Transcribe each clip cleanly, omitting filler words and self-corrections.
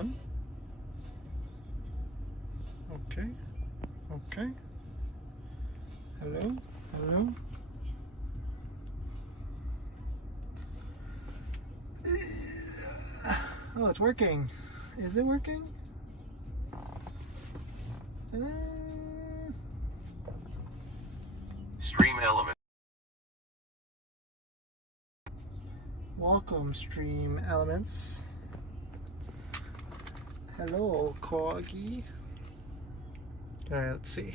done. Okay. Okay. Hello? Hello? Oh, it's working. Is it working? Stream element. Welcome, Stream Elements. Hello, Corgi. Alright, let's see.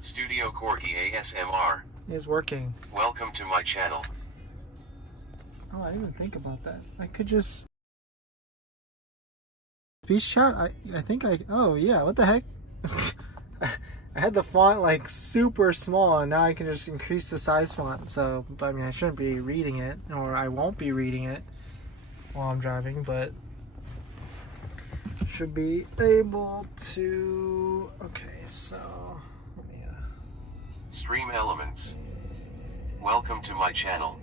Studio Corgi ASMR. It's working. Welcome to my channel. Oh, I didn't even think about that. I could just... Speech chat? I think I... Oh, yeah, what the heck? I had the font, like, super small, and now I can just increase the size font. So, but, I mean, I shouldn't be reading it, or I won't be reading it while I'm driving, but... Should be able to... Okay, so... Let me... Stream elements. Welcome to my channel.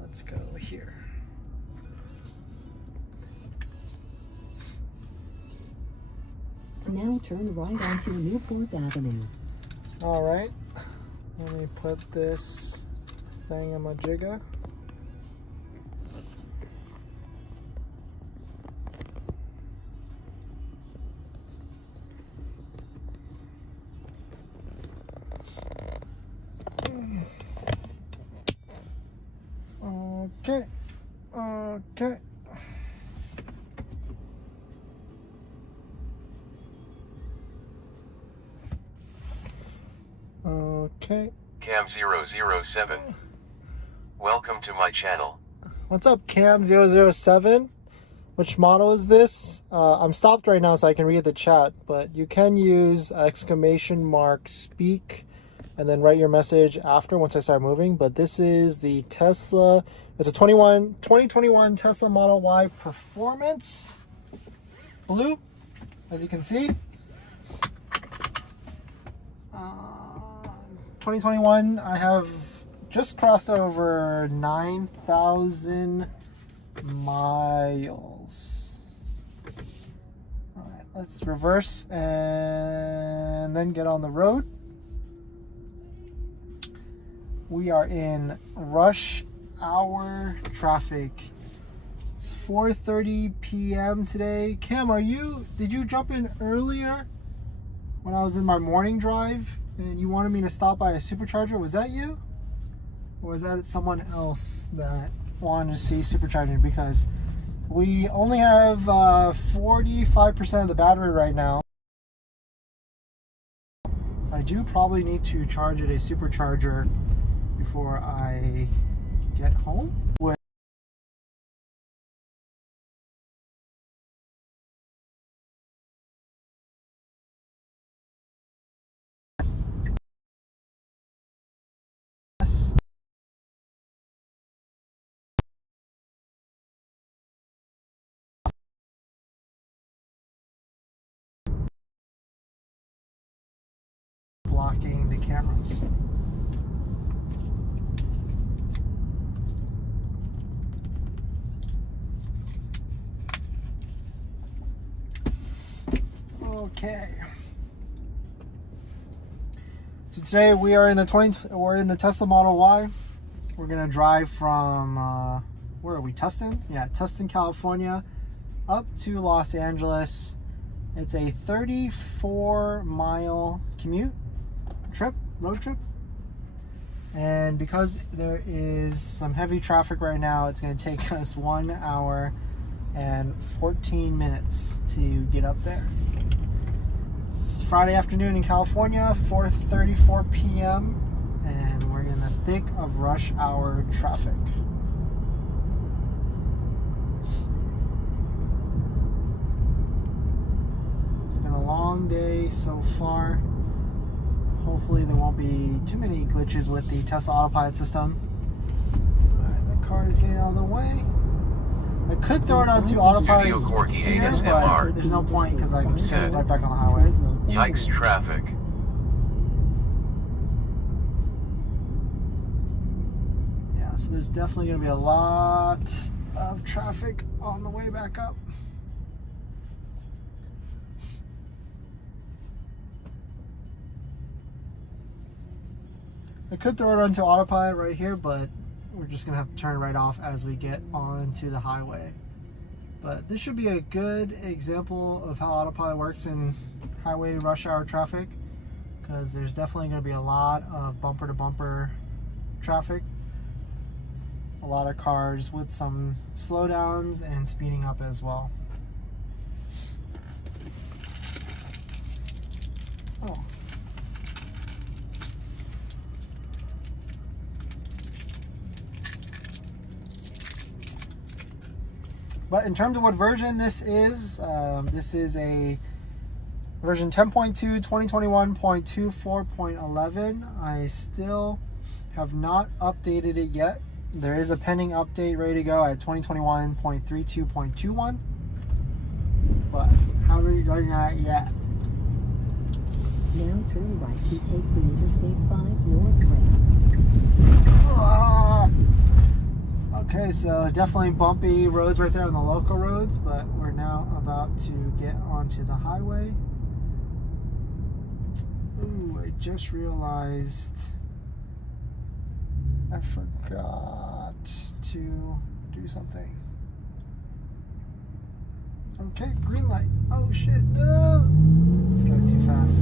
Let's go here. Now turn right onto Newport Avenue. Alright. Let me put this thingamajigga. Okay. Okay. Okay. Cam007. Welcome to my channel. What's up, Cam007? Which model is this? I'm stopped right now so I can read the chat, but you can use !speak and then write your message after once I start moving. But this is the Tesla. It's a 2021 Tesla Model Y Performance Blue, as you can see. 2021, I have just crossed over 9,000 miles. All right, let's reverse and then get on the road. We are in rush hour traffic. It's 4:30 p.m. today. Cam, did you jump in earlier when I was in my morning drive and you wanted me to stop by a supercharger? Was that you? Or was that someone else that wanted to see supercharging? Because we only have 45% of the battery right now. I do probably need to charge at a supercharger before I get home. Blocking the cameras. Okay. So today we are in the Tesla Model Y. We're gonna drive from where are we? Tustin? Yeah, Tustin, California, up to Los Angeles. It's a 34-mile road trip. And because there is some heavy traffic right now, it's going to take us 1 hour and 14 minutes to get up there. It's Friday afternoon in California, 4:34 p.m. and we're in the thick of rush hour traffic. It's been a long day so far. Hopefully there won't be too many glitches with the Tesla Autopilot system. Alright, the car is getting out of the way. I could throw it onto Autopilot here, but there's no point because I can just get right back on the highway. Yikes, traffic. Yeah, so there's definitely going to be a lot of traffic on the way back up. I could throw it onto autopilot right here, but we're just gonna have to turn it right off as we get onto the highway. But this should be a good example of how autopilot works in highway rush hour traffic, because there's definitely going to be a lot of bumper to bumper traffic, a lot of cars with some slowdowns and speeding up as well. Oh. But in terms of what version this is a version 10.2 2021.24.11. I still have not updated it yet. There is a pending update ready to go at 2021.32.21, but haven't done that yet. Now turn right to take the Interstate 5 North lane. Okay, so definitely bumpy roads right there on the local roads, but we're now about to get onto the highway. Ooh, I just realized I forgot to do something. Okay, green light. Oh shit, no! This guy's too fast.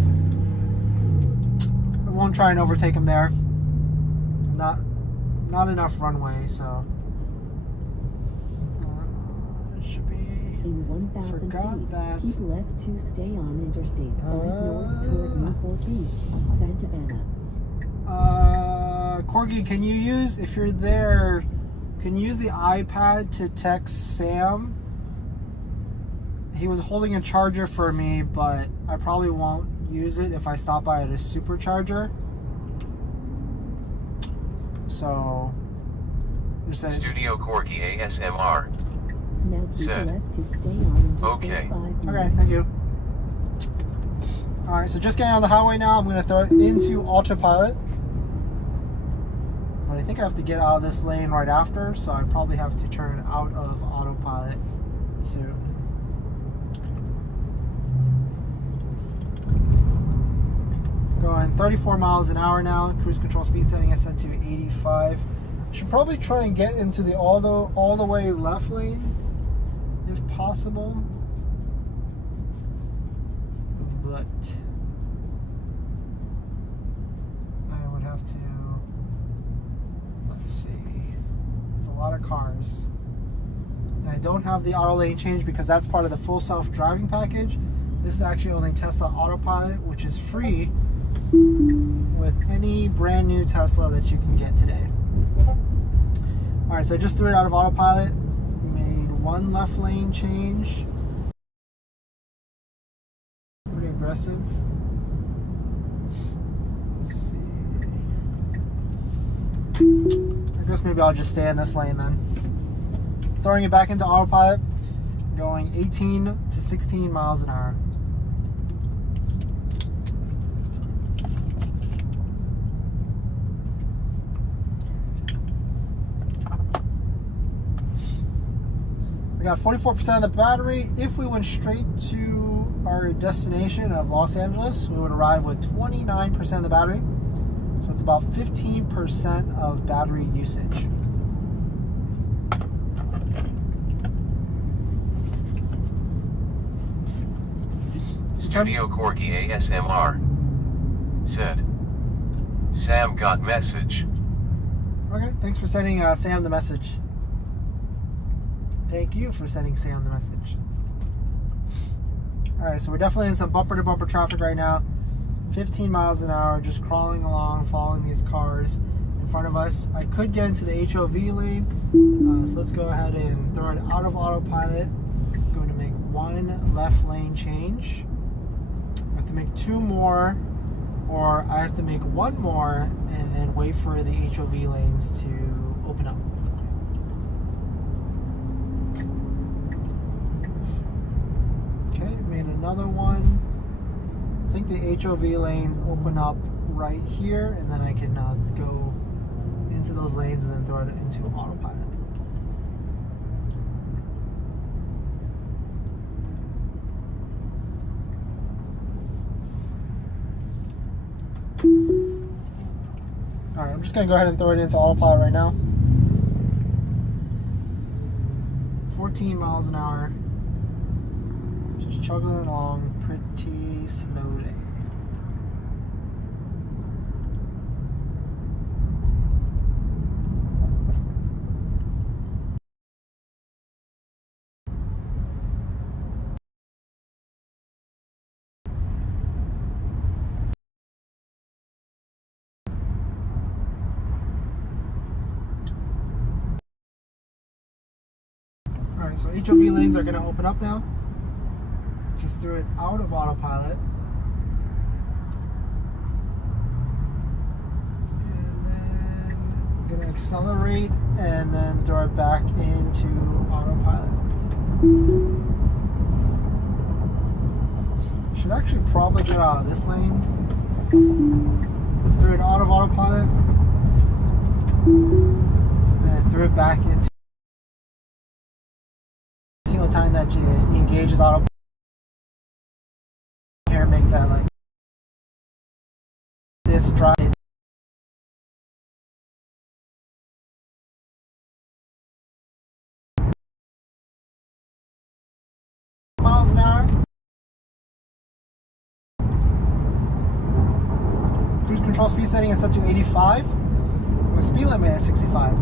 I won't try and overtake him there. Not enough runway, so it should be. In 1,000 Forgot feet, that. keep left to stay on Interstate 5 North toward Newport Beach, Santa Ana. Corgi, can you use, if you're there, can you use the iPad to text Sam? He was holding a charger for me, but I probably won't use it if I stop by at a Supercharger. So, Studio Corgi ASMR. Now keep Said. left to stay on Interstate Okay. 5 North. okay, thank you. Alright, so just getting on the highway now. I'm going to throw it into autopilot. But I think I have to get out of this lane right after, so I probably have to turn out of autopilot soon. Going 34 miles an hour now. Cruise control speed setting is set to 85. Should probably try and get into the all the way left lane if possible. But I would have to, let's see. There's a lot of cars. And I don't have the auto lane change because that's part of the full self-driving package. This is actually only Tesla Autopilot, which is free with any brand new Tesla that you can get today. Alright, so I just threw it out of autopilot, made one left lane change. Pretty aggressive. Let's see. I guess maybe I'll just stay in this lane then. Throwing it back into autopilot, going 18 to 16 miles an hour. We got 44% of the battery. If we went straight to our destination of Los Angeles, we would arrive with 29% of the battery. So it's about 15% of battery usage. Studio Corgi ASMR. Said. Sam got message. Okay, thanks for sending Sam the message. Thank you for sending Sam the message. Alright, so we're definitely in some bumper-to-bumper traffic right now. 15 miles an hour, just crawling along, following these cars in front of us. I could get into the HOV lane, so let's go ahead and throw it out of autopilot. I'm going to make one left lane change. I have to make two more, or I have to make one more and then wait for the HOV lanes to open up. Another one. I think the HOV lanes open up right here, and then I can go into those lanes and then throw it into autopilot. Alright, I'm just going to go ahead and throw it into autopilot right now. 14 miles an hour. Just chugging along pretty slowly. Alright, so HOV lanes are going to open up now. Just threw it out of autopilot. And then I'm going to accelerate and then throw it back into autopilot. Should actually probably get out of this lane. Threw it out of autopilot. And threw it back into single time that you engages autopilot. Here, make that like this drive. Miles an hour. Cruise control speed setting is set to 85 with speed limit at 65.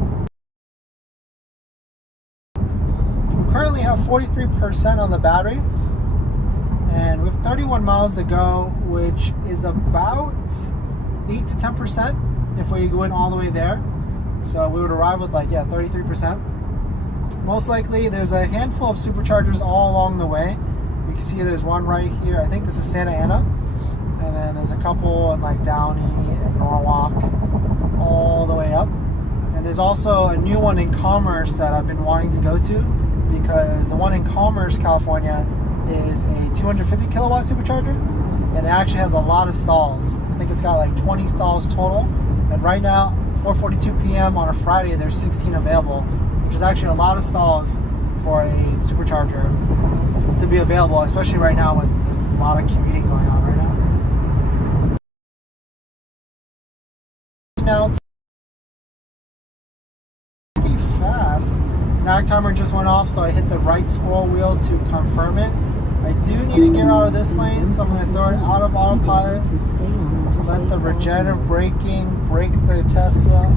We currently have 43% on the battery, and with 31 miles to go, which is about 8 to 10% if we go in all the way there. So we would arrive with 33%. Most likely there's a handful of superchargers all along the way. You can see there's one right here. I think this is Santa Ana. And then there's a couple in Downey and Norwalk all the way up. And there's also a new one in Commerce that I've been wanting to go to, because the one in Commerce, California is a 250 kilowatt supercharger, and it actually has a lot of stalls. I think it's got 20 stalls total, and right now 4:42 p.m. on a Friday there's 16 available, which is actually a lot of stalls for a supercharger to be available, especially right now when there's a lot of commuting going on right now. Now it's pretty fast. Nag timer just went off, so I hit the right scroll wheel to confirm it. I do need to get out of this lane, so I'm going to throw it out of autopilot. Let the regenerative braking brake the Tesla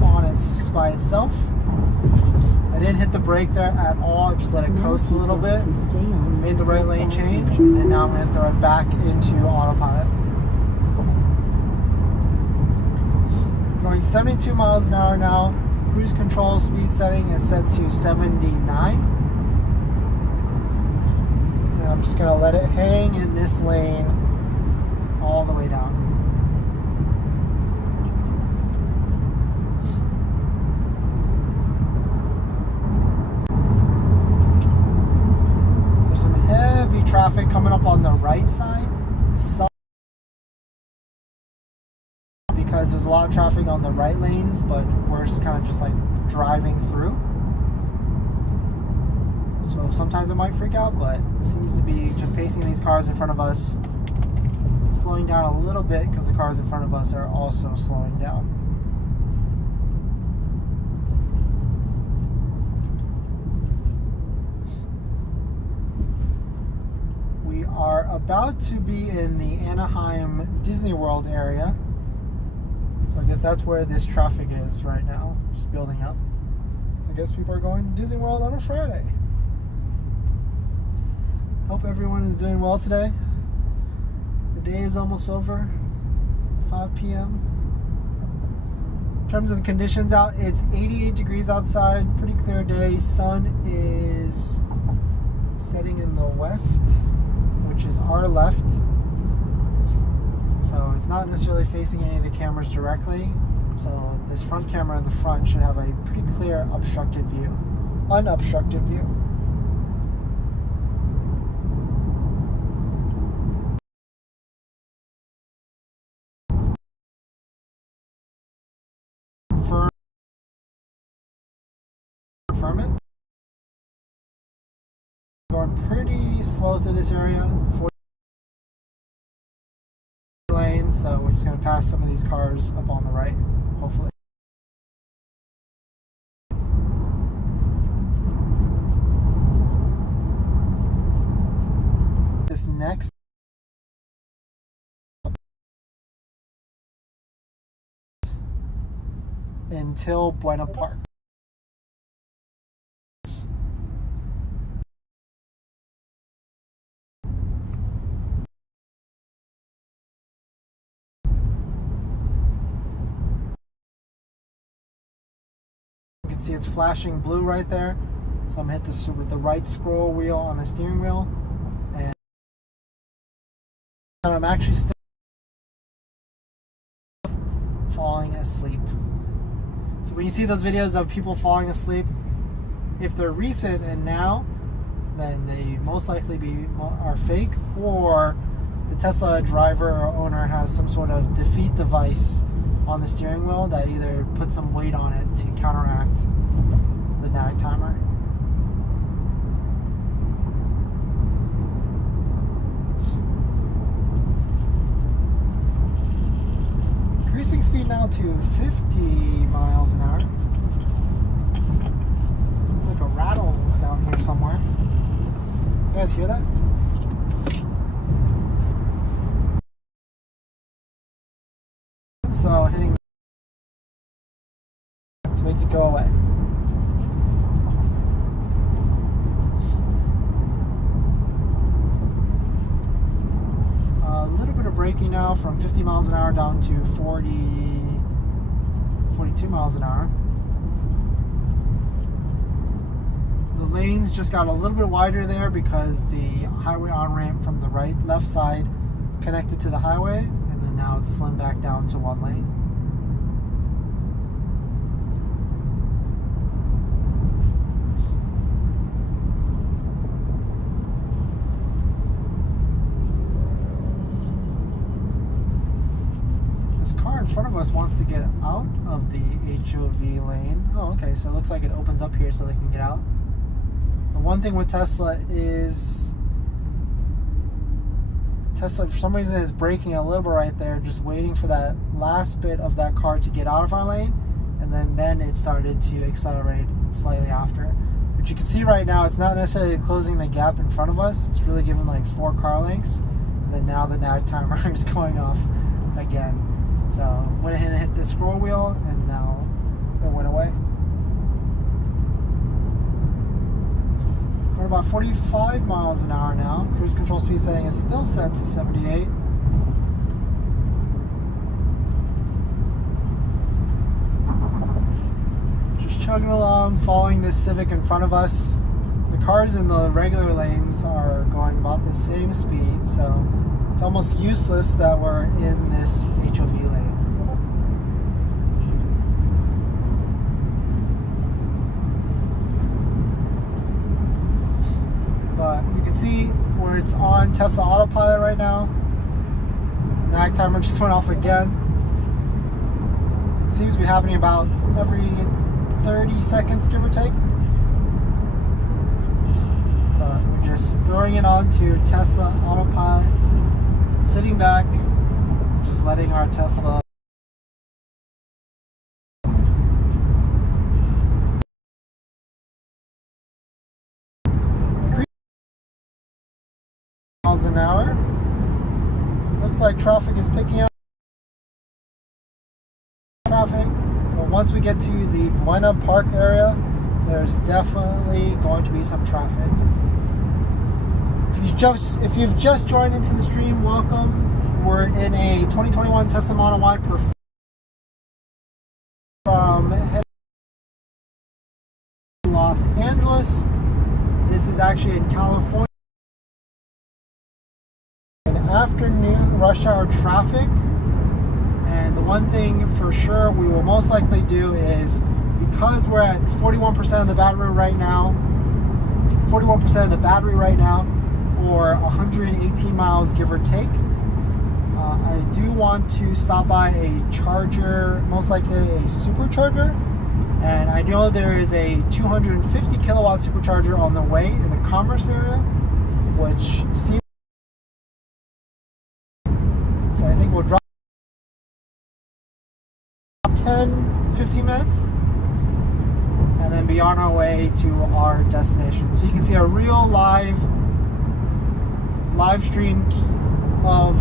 by itself. I didn't hit the brake there at all, just let it coast a little bit. Made the right lane change, and now I'm going to throw it back into autopilot. Going 72 miles an hour now. Cruise control speed setting is set to 79. And I'm just going to let it hang in this lane all the way down. There's some heavy traffic coming up on the right side. Because there's a lot of traffic on the right lanes, but we're just kind of driving through. So sometimes it might freak out, but it seems to be just pacing these cars in front of us, slowing down a little bit because the cars in front of us are also slowing down. We are about to be in the Anaheim Disney World area. So I guess that's where this traffic is right now, just building up. I guess people are going to Disney World on a Friday. Hope everyone is doing well today. The day is almost over, 5 p.m. In terms of the conditions out, it's 88 degrees outside, pretty clear day. Sun is setting in the west, which is our left. So it's not necessarily facing any of the cameras directly. So this front camera in the front should have a pretty clear unobstructed view. Confirm it. Going pretty slow through this area. So we're just going to pass some of these cars up on the right, hopefully. next until Buena Park. You can see it's flashing blue right there. So I'm going to hit the right scroll wheel on the steering wheel. And I'm actually still falling asleep. So when you see those videos of people falling asleep, if they're recent and now, then they most likely are fake, or the Tesla driver or owner has some sort of defeat device on the steering wheel that either puts some weight on it to counteract the nag timer. Increasing speed now to 50 miles an hour. Like a rattle down here somewhere. You guys hear that? So hitting to make it go away. A little bit of braking now from 50 miles an hour down to 42 miles an hour. The lanes just got a little bit wider there because the highway on-ramp from the left side connected to the highway, and then now it's slimmed back down to one lane. This car in front of us wants to get out of the HOV lane. Oh, okay, so it looks like it opens up here so they can get out. The one thing with Tesla is Tesla, for some reason, is braking a little bit right there, just waiting for that last bit of that car to get out of our lane, and then it started to accelerate slightly after. But you can see right now, it's not necessarily closing the gap in front of us. It's really giving like 4 car lengths, and then now the nag timer is going off again. So went ahead and hit the scroll wheel, and now it went away. We're about 45 miles an hour now. Cruise control speed setting is still set to 78. Just chugging along, following this Civic in front of us. The cars in the regular lanes are going about the same speed, so it's almost useless that we're in this HOV lane. But you can see where it's on Tesla Autopilot right now. Nag timer just went off again. Seems to be happening about every 30 seconds, give or take. But we're just throwing it on to Tesla Autopilot, sitting back, just letting our Tesla miles an hour. Looks like traffic is picking up. But once we get to the Buena Park area, there's definitely going to be some traffic. If you've just joined into the stream, welcome. We're in a 2021 Tesla Model Y from Los Angeles. This is actually in California. Afternoon rush hour traffic, and the one thing for sure we will most likely do is, because we're at 41% of the battery right now, or 118 miles give or take, I do want to stop by a charger, most likely a supercharger, and I know there is a 250 kilowatt supercharger on the way in the Commerce area, which seems, I think we'll drop 10-15 minutes and then be on our way to our destination. So you can see a real live live stream of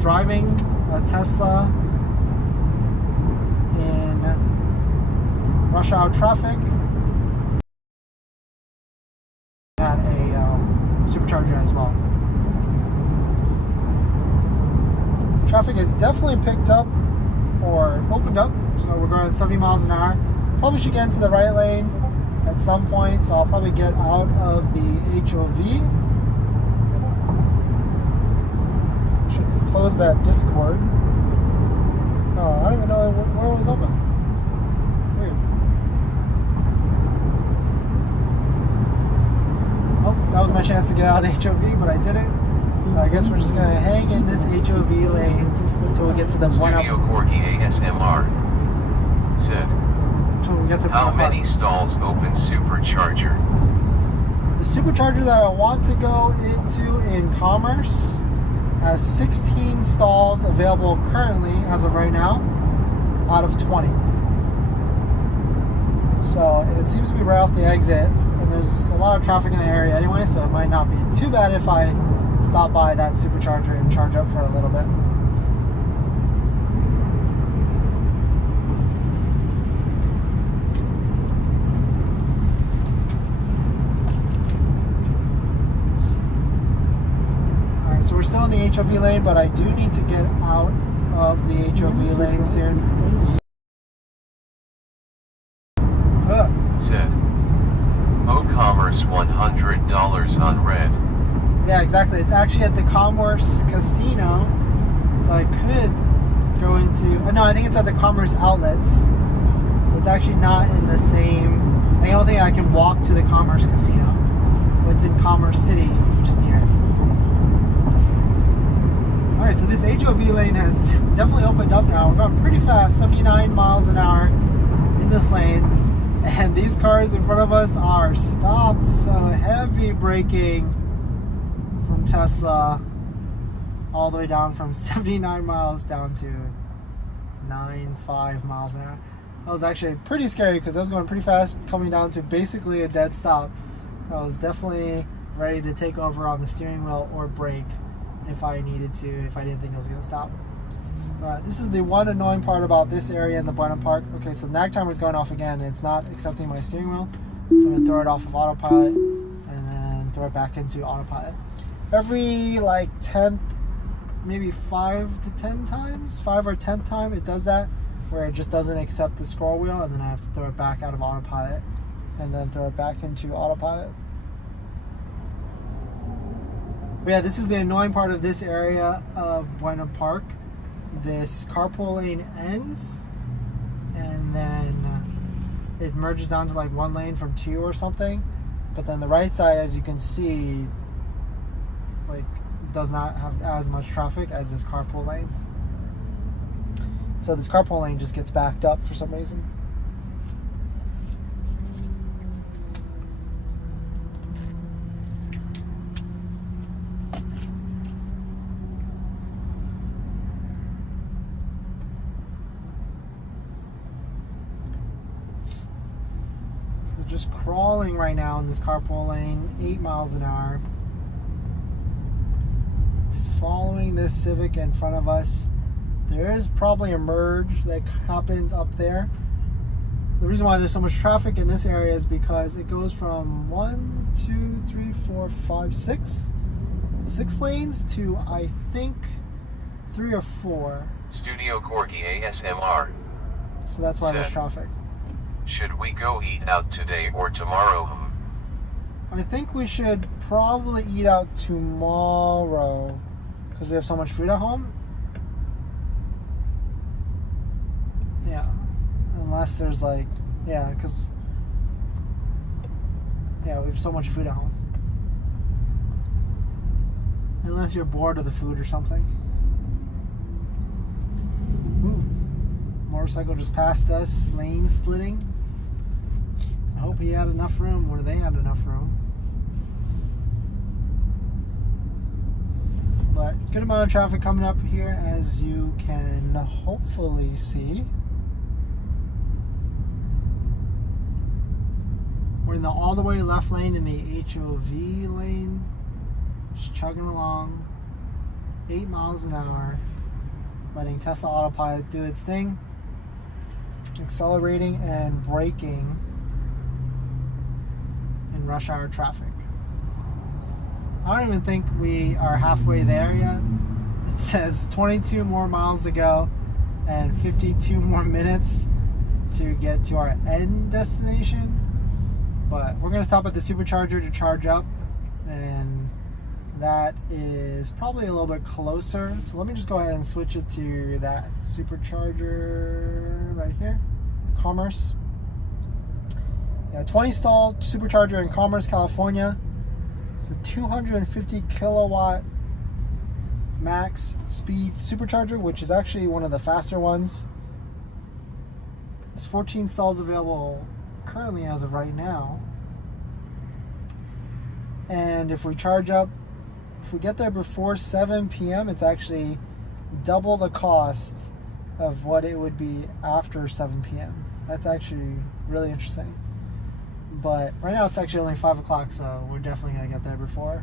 driving a Tesla in rush hour traffic at a Supercharger as well. Traffic has definitely picked up or opened up, so we're going at 70 miles an hour. Probably should get into the right lane at some point, so I'll probably get out of the HOV. Should close that Discord. Oh, I don't even know where it was open. Weird. Oh, that was my chance to get out of the HOV, but I didn't. So I guess we're just gonna hang in this HOV lane until we get to the Studio Corky ASMR said, how many stalls open Supercharger? The Supercharger that I want to go into in Commerce has 16 stalls available currently as of right now out of 20. So it seems to be right off the exit, and there's a lot of traffic in the area anyway, so it might not be too bad if I stop by that Supercharger and charge up for a little bit. Alright, so we're still in the HOV lane, but I do need to get out of the HOV lane soon. Said, Commerce $100 on red. Yeah, exactly. It's actually at the Commerce Casino, so I could go into... no, I think it's at the Commerce Outlets. So it's actually not in the same... I don't think I can walk to the Commerce Casino. It's in Commerce City, which is near it. Alright, so this HOV lane has definitely opened up now. We're going pretty fast, 79 miles an hour in this lane. And these cars in front of us are stopped, so heavy braking from Tesla all the way down from 79 miles down to 95 miles an hour. That was actually pretty scary because I was going pretty fast, coming down to basically a dead stop. So I was definitely ready to take over on the steering wheel or brake if I needed to, if I didn't think I was going to stop. This is the one annoying part about this area in the Burnham Park. Okay, so the nag timer is going off again, and it's not accepting my steering wheel. So I'm going to throw it off of autopilot and then throw it back into autopilot. Every like 10, maybe 5 to 10 times, 5 or 10th time it does that, where it just doesn't accept the scroll wheel, and then I have to throw it back out of autopilot and then throw it back into autopilot. But yeah, this is the annoying part of this area of Burnham Park. This carpool lane ends, and then it merges down to like one lane from 2 or something. But then the right side, as you can see, like does not have as much traffic as this carpool lane. So this carpool lane just gets backed up for some reason. Just crawling right now in this carpool lane, 8 miles an hour. Just following this Civic in front of us. There is probably a merge that happens up there. The reason why there's so much traffic in this area is because it goes from 1, 2, 3, 4, 5, 6 lanes to I think 3 or 4. Studio Corky ASMR. So that's why there's traffic. Should we go eat out today or tomorrow? I think we should probably eat out tomorrow because we have so much food at home. Yeah, unless there's like, yeah, because we have so much food at home. Unless you're bored of the food or something. Ooh, motorcycle just passed us, lane splitting. I hope he had enough room, or they had enough room. But good amount of traffic coming up here, as you can hopefully see. We're in the all the way left lane in the HOV lane. Just chugging along, 8 miles an hour, letting Tesla Autopilot do its thing, accelerating and braking in rush hour traffic. I don't even think we are halfway there yet. It says 22 more miles to go and 52 more minutes to get to our end destination. But we're going to stop at the Supercharger to charge up, and that is probably a little bit closer. So let me just go ahead and switch it to that Supercharger right here, Commerce. Yeah, 20 stall Supercharger in Commerce, California. It's a 250 kilowatt max speed Supercharger, which is actually one of the faster ones. There's 14 stalls available currently as of right now. And if we charge up, if we get there before 7 p.m., it's actually double the cost of what it would be after 7 p.m. That's actually really interesting. But right now it's actually only 5 o'clock, so we're definitely going to get there before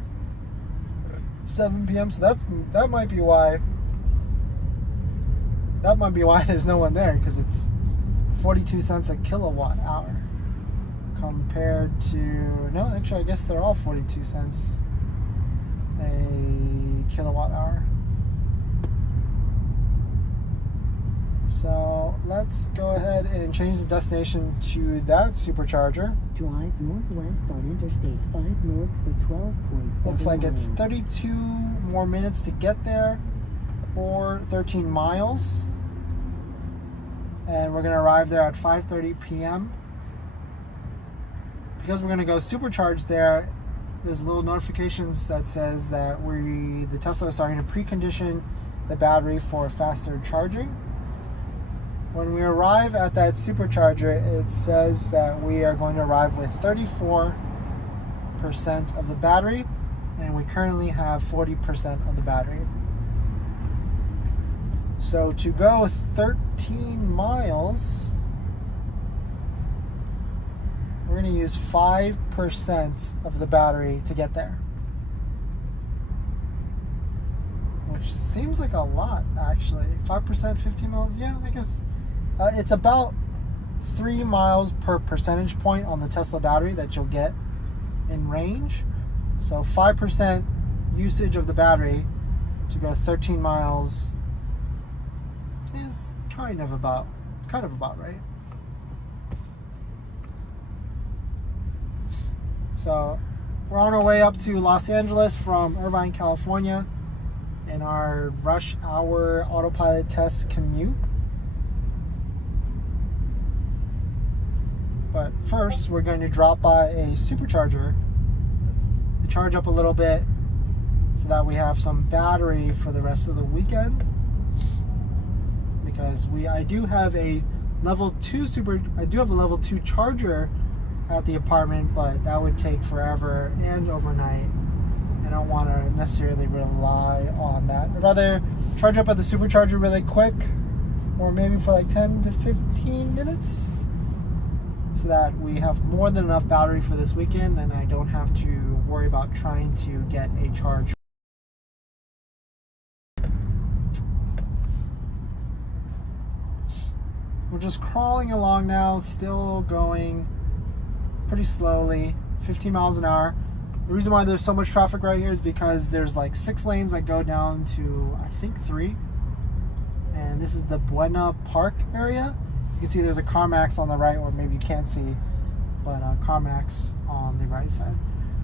7 p.m. So that might be why there's no one there, because it's 42 cents a kilowatt hour compared to, no, actually I guess they're all 42 cents a kilowatt hour. So let's go ahead and change the destination to that Supercharger. Drive northwest on Interstate 5 North for 12.7 Looks like it's miles. 32 more minutes to get there, or 13 miles. And we're going to arrive there at 5:30 p.m. Because we're going to go supercharged there, there's little notifications that says that the Tesla is starting to precondition the battery for faster charging. When we arrive at that Supercharger, it says that we are going to arrive with 34% of the battery, and we currently have 40% of the battery. So to go 13 miles, we're going to use 5% of the battery to get there. Which seems like a lot, actually. 5%, 15 miles? Yeah, I guess. It's about 3 miles per percentage point on the Tesla battery that you'll get in range. So 5% usage of the battery to go 13 miles is kind of about right. So we're on our way up to Los Angeles from Irvine, California, in our rush hour autopilot test commute. But first, we're going to drop by a Supercharger to charge up a little bit so that we have some battery for the rest of the weekend. Because I do have a level 2 charger at the apartment, but that would take forever and overnight. I don't want to necessarily rely on that. I'd rather charge up at the Supercharger really quick, or maybe for like 10 to 15 minutes, so that we have more than enough battery for this weekend and I don't have to worry about trying to get a charge. We're just crawling along now, still going pretty slowly, 15 miles an hour. The reason why there's so much traffic right here is because there's like 6 lanes that go down to, I think, 3. And this is the Buena Park area. You can see there's a CarMax on the right, or maybe you can't see, but CarMax on the right side.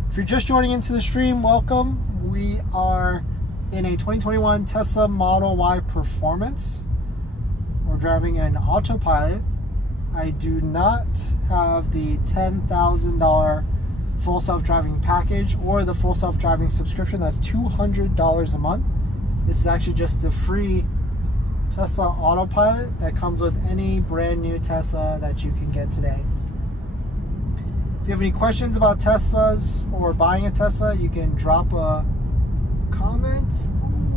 If you're just joining into the stream, welcome. We are in a 2021 Tesla Model Y Performance. We're driving an autopilot. I do not have the $10,000 full self-driving package or the full self-driving subscription. That's $200 a month. This is actually just the free Tesla Autopilot that comes with any brand new Tesla that you can get today. If you have any questions about Teslas or buying a Tesla, you can drop a comment.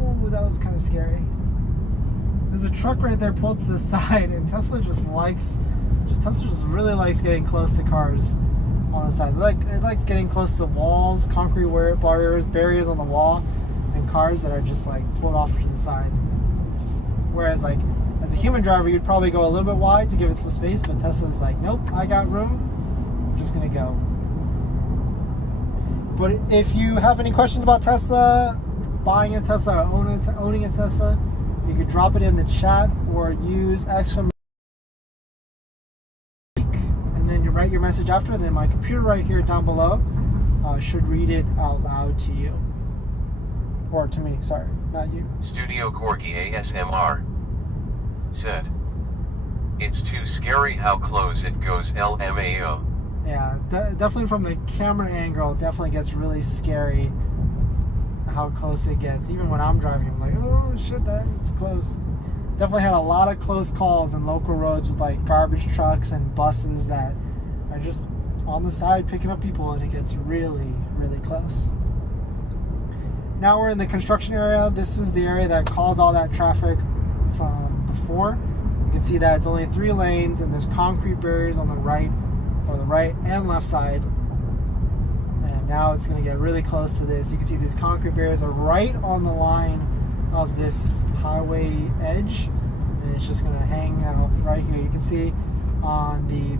Ooh, that was kind of scary. There's a truck right there pulled to the side, and Tesla just really likes getting close to cars. on the side. It likes getting close to walls, concrete barriers on the wall, and cars that are just like pulled off to the side. Whereas like as a human driver, you'd probably go a little bit wide to give it some space, but Tesla's like, nope, I got room. I'm just gonna go. But if you have any questions about Tesla, buying a Tesla or owning a Tesla, you could drop it in the chat or use exclamation and then you write your message after. And then my computer right here down below should read it out loud to you. Or to me, sorry, not you. Studio Corky ASMR said, "It's too scary how close it goes, LMAO." Yeah, definitely from the camera angle, it definitely gets really scary how close it gets. Even when I'm driving, I'm like, oh shit, it's close. Definitely had a lot of close calls in local roads with like garbage trucks and buses that are just on the side picking up people, and it gets really, really close. Now we're in the construction area. This is the area that caused all that traffic from before. You can see that it's only 3 lanes and there's concrete barriers on the right and left side. And now it's going to get really close to this. You can see these concrete barriers are right on the line of this highway edge, and it's just going to hang out right here. You can see on the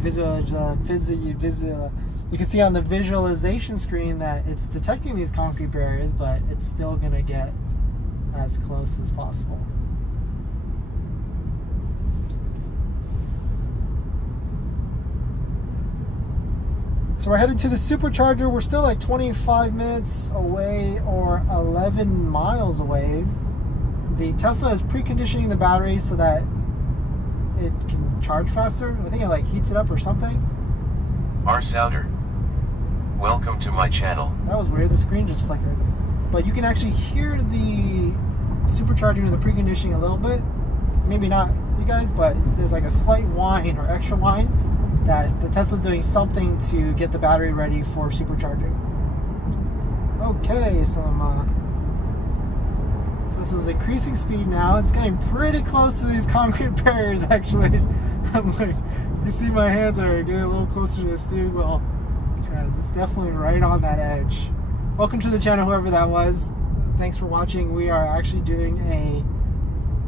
you can see on the visualization screen that it's detecting these concrete barriers, but it's still going to get as close as possible. So we're headed to the Supercharger. We're still like 25 minutes away or 11 miles away. The Tesla is preconditioning the battery so that it can charge faster. I think it like heats it up or something. R Sounder, welcome to my channel. That was weird. The screen just flickered. But you can actually hear the supercharging of the preconditioning a little bit. Maybe not you guys, but there's like a slight whine or extra whine that the Tesla's doing something to get the battery ready for supercharging. Okay, Tesla's increasing speed now. It's getting pretty close to these concrete barriers, actually. I'm like, you see my hands are getting a little closer to the steering wheel because it's definitely right on that edge. Welcome to the channel, whoever that was. Thanks for watching. We are actually doing a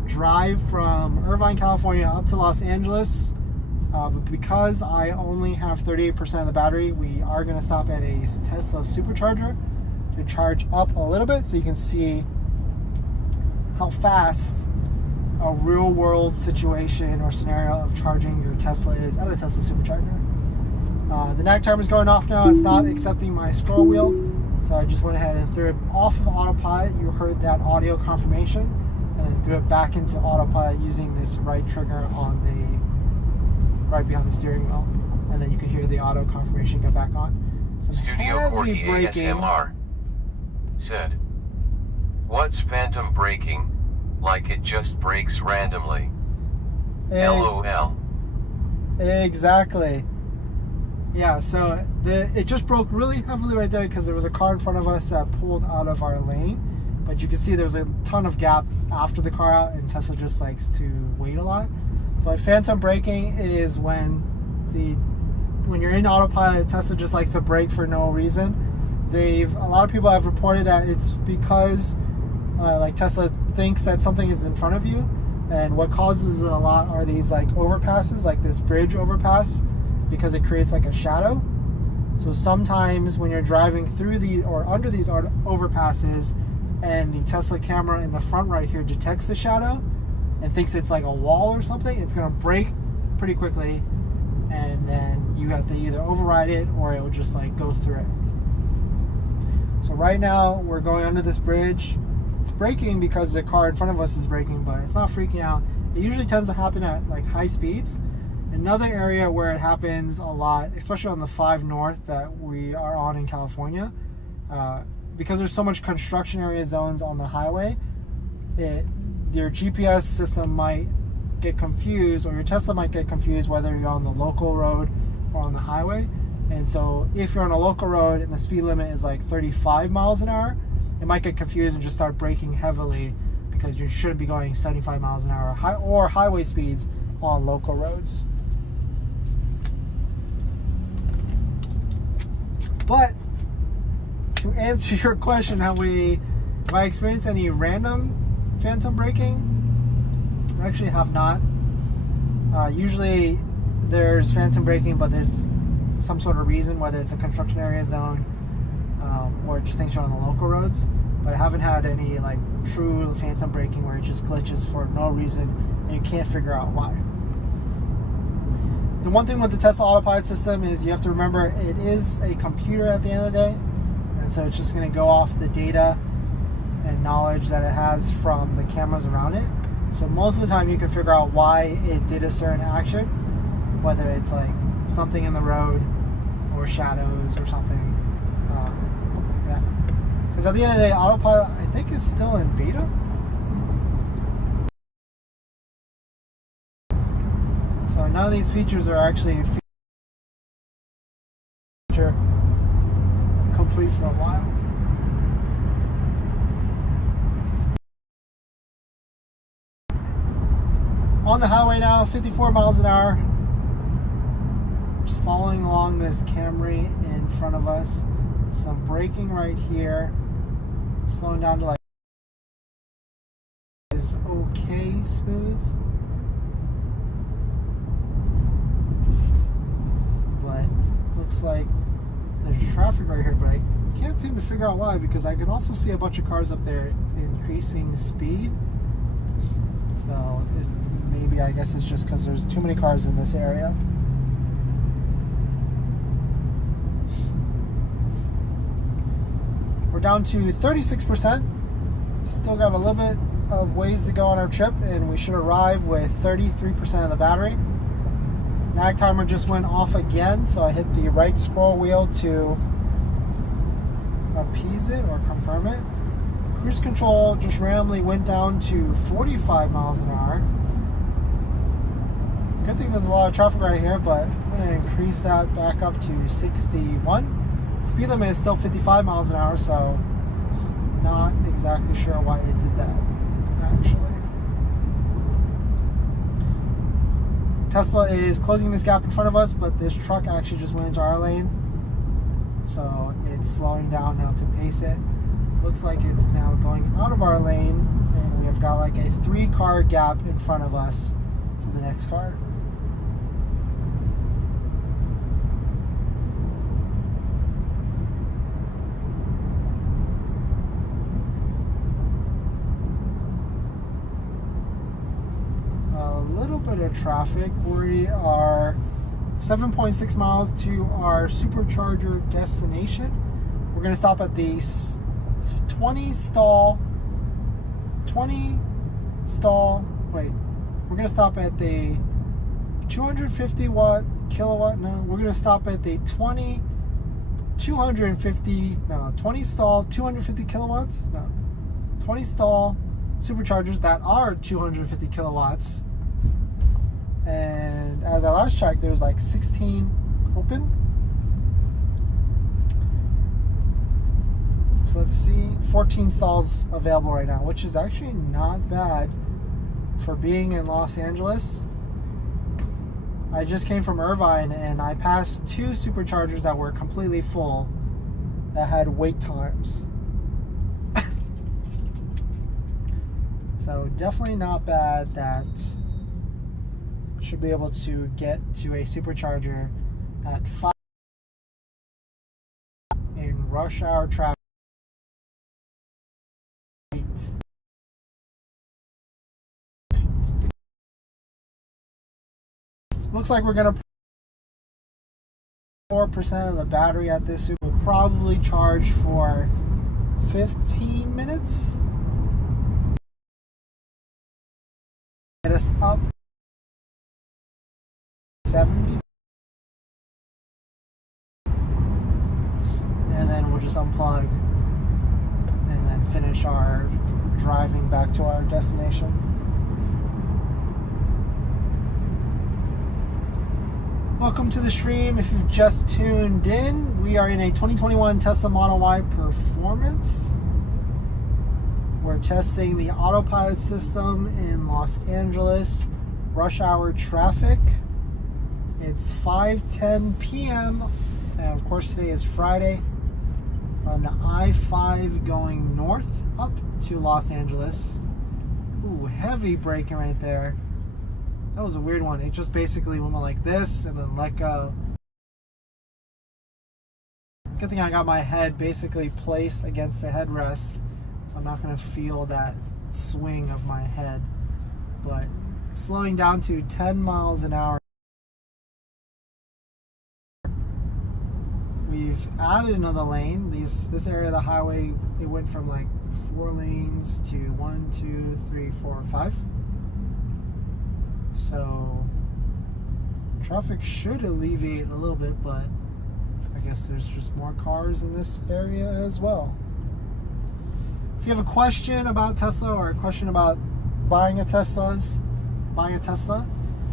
drive from Irvine, California up to Los Angeles. But because I only have 38% of the battery, we are going to stop at a Tesla Supercharger to charge up a little bit so you can see how fast a real world situation or scenario of charging your Tesla is at a Tesla Supercharger. The nag timer is going off now. It's not accepting my scroll wheel, so I just went ahead and threw it off of autopilot. You heard that audio confirmation, and then threw it back into autopilot using this right trigger on the right behind the steering wheel, and then you can hear the auto confirmation go back on. Some Studio Corky ASMR said, "What's phantom braking? Like it just brakes randomly. LOL." Exactly. Yeah, so it just broke really heavily right there because there was a car in front of us that pulled out of our lane. But you can see there was a ton of gap after the car out, and Tesla just likes to wait a lot. But phantom braking is when you're in autopilot, Tesla just likes to brake for no reason. A lot of people have reported that it's because like Tesla thinks that something is in front of you, and what causes it a lot are these like overpasses, like this bridge overpass, because it creates like a shadow. So sometimes when you're driving through or under these overpasses, and the Tesla camera in the front right here detects the shadow and thinks it's like a wall or something, it's going to brake pretty quickly, and then you have to either override it or it will just like go through it. So right now we're going under this bridge. It's braking because the car in front of us is braking, but it's not freaking out. It usually tends to happen at like high speeds. Another area where it happens a lot, especially on the 5 North that we are on in California, because there's so much construction area zones on the highway, your GPS system might get confused, or your Tesla might get confused whether you're on the local road or on the highway. And so if you're on a local road and the speed limit is like 35 miles an hour, it might get confused and just start braking heavily because you shouldn't be going 75 miles an hour or highway speeds on local roads. But to answer your question, have I experienced any random phantom braking? I actually have not. Usually there's phantom braking, but there's some sort of reason, whether it's a construction area zone or just things on the local roads. But I haven't had any like true phantom braking where it just glitches for no reason and you can't figure out why. The one thing with the Tesla Autopilot system is you have to remember it is a computer at the end of the day, and so it's just going to go off the data and knowledge that it has from the cameras around it. So most of the time you can figure out why it did a certain action, whether it's like something in the road or shadows or something. Yeah, because at the end of the day, Autopilot I think is still in beta. So none of these features are actually feature complete for a while. On the highway now, 54 miles an hour. Just following along this Camry in front of us. Some braking right here. Slowing down to like is okay smooth. But looks like there's traffic right here, but I can't seem to figure out why, because I can also see a bunch of cars up there increasing speed. So maybe I guess it's just because there's too many cars in this area. We're down to 36%. Still got a little bit of ways to go on our trip, and we should arrive with 33% of the battery. Nag timer just went off again, so I hit the right scroll wheel to appease it or confirm it. Cruise control just randomly went down to 45 miles an hour. Good thing there's a lot of traffic right here, but I'm going to increase that back up to 61. Speed limit is still 55 miles an hour, so not exactly sure why it did that, actually. Tesla is closing this gap in front of us, but this truck actually just went into our lane, so it's slowing down now to pace it. Looks like it's now going out of our lane, and we have got like a 3-car gap in front of us to the next car. Bit of traffic. We are 7.6 miles to our Supercharger destination. We're going to stop at the 20 stall. We're going to stop at the 250 kilowatt. No, we're going to stop at the 20 stall 250 kilowatts. No, 20 stall superchargers that are 250 kilowatts. And as I last checked, there was like 16 open. So let's see, 14 stalls available right now, which is actually not bad for being in Los Angeles. I just came from Irvine and I passed 2 superchargers that were completely full that had wait times. So definitely not bad. That should be able to get to a supercharger at 5 in rush hour traffic. Looks like we're gonna 4% of the battery at this super. We'll probably charge for 15 minutes. Get us up 70, and then we'll just unplug and then finish our driving back to our destination. Welcome to the stream. If you've just tuned in, we are in a 2021 Tesla Model Y Performance. We're testing the autopilot system in Los Angeles rush hour traffic. It's 5:10 p.m. And of course today is Friday. We're on the I-5 going north up to Los Angeles. Ooh, heavy braking right there. That was a weird one. It just basically went like this and then let go. Good thing I got my head basically placed against the headrest, so I'm not going to feel that swing of my head. But slowing down to 10 miles an hour. We've added another lane. This area of the highway, it went from like 4 lanes to 1, 2, 3, 4, 5. So traffic should alleviate a little bit, but I guess there's just more cars in this area as well. If you have a question about Tesla or a question about buying a Tesla,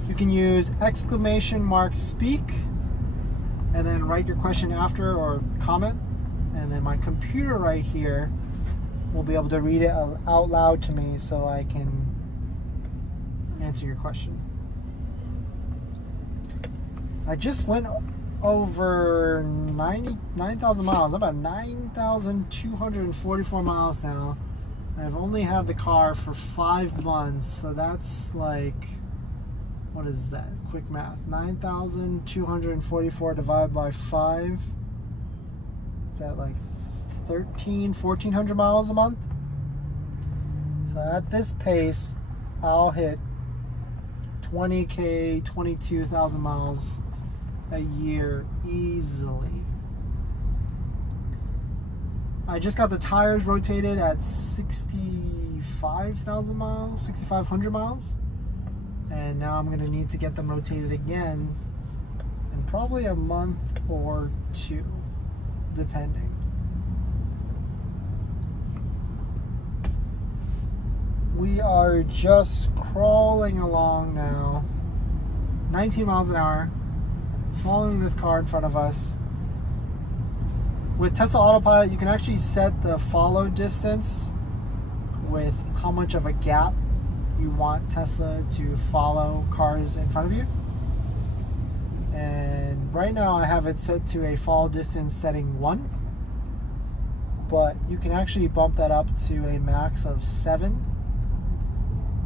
you can use !speak and then write your question after or comment, and then my computer right here will be able to read it out loud to me so I can answer your question. I just went over 9,000 miles. I'm about 9,244 miles now. I've only had the car for 5 months, so that's like, what is that? Quick math. 9,244 divided by 5. Is that like 1,400 miles a month? So at this pace, I'll hit 20K, 22,000 miles a year easily. I just got the tires rotated at 65,000 miles, 6,500 miles, and now I'm going to need to get them rotated again in probably a month or 2, depending. We are just crawling along now, 19 miles an hour, following this car in front of us. With Tesla Autopilot, you can actually set the follow distance with how much of a gap you want Tesla to follow cars in front of you. And right now I have it set to a follow distance setting 1, but you can actually bump that up to a max of 7.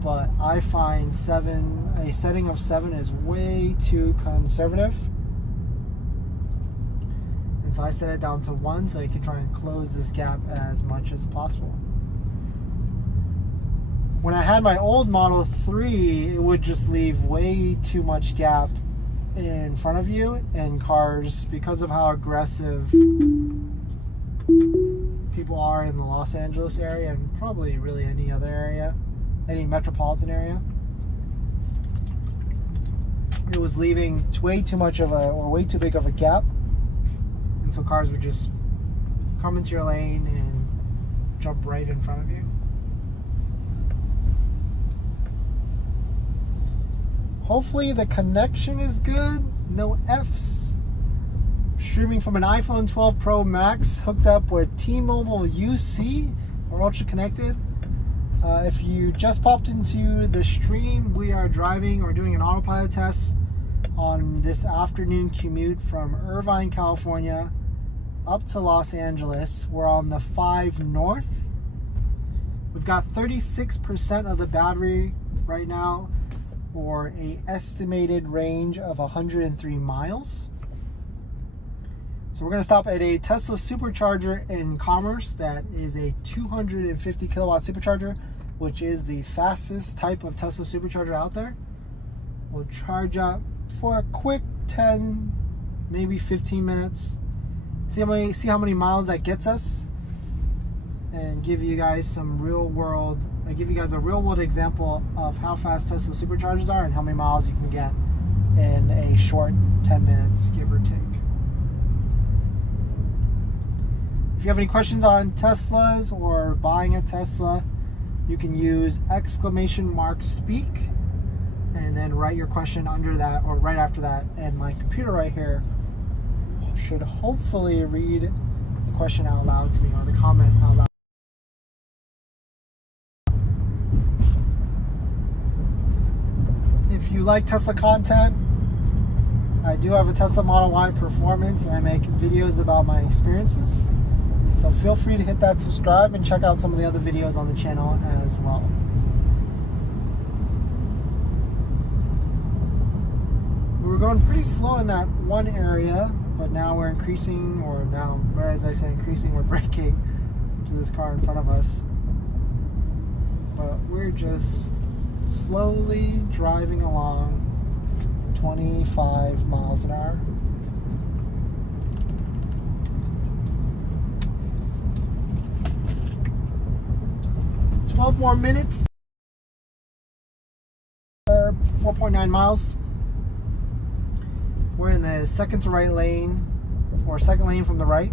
But I find a setting of 7 is way too conservative. And so I set it down to 1 so you can try and close this gap as much as possible. When I had my old Model 3, it would just leave way too much gap in front of you, and cars, because of how aggressive people are in the Los Angeles area and probably really any other area, any metropolitan area, it was leaving way too much of way too big of a gap, and so cars would just come into your lane and jump right in front of you. Hopefully the connection is good, no Fs. Streaming from an iPhone 12 Pro Max hooked up with T-Mobile UC, or Ultra Connected. If you just popped into the stream, we are driving or doing an autopilot test on this afternoon commute from Irvine, California up to Los Angeles. We're on the 5 North. We've got 36% of the battery right now, or an estimated range of 103 miles. So we're going to stop at a Tesla Supercharger in Commerce. That is a 250 kilowatt supercharger, which is the fastest type of Tesla Supercharger out there. We'll charge up for a quick 10, maybe 15 minutes. See how many miles that gets us, and give you guys some real world. I give you guys a real world example of how fast Tesla Superchargers are and how many miles you can get in a short 10 minutes, give or take. If you have any questions on Teslas or buying a Tesla, you can use !speak and then write your question under that or right after that, and my computer right here should hopefully read the question out loud to me, or the comment out loud. If you like Tesla content, I do have a Tesla Model Y Performance, and I make videos about my experiences. So feel free to hit that subscribe and check out some of the other videos on the channel as well. We were going pretty slow in that one area, but now we're increasing, or now, as I say increasing, we're braking to this car in front of us. But we're just slowly driving along 25 miles an hour. More minutes. 4.9 miles. We're in the second to right lane, or second lane from the right,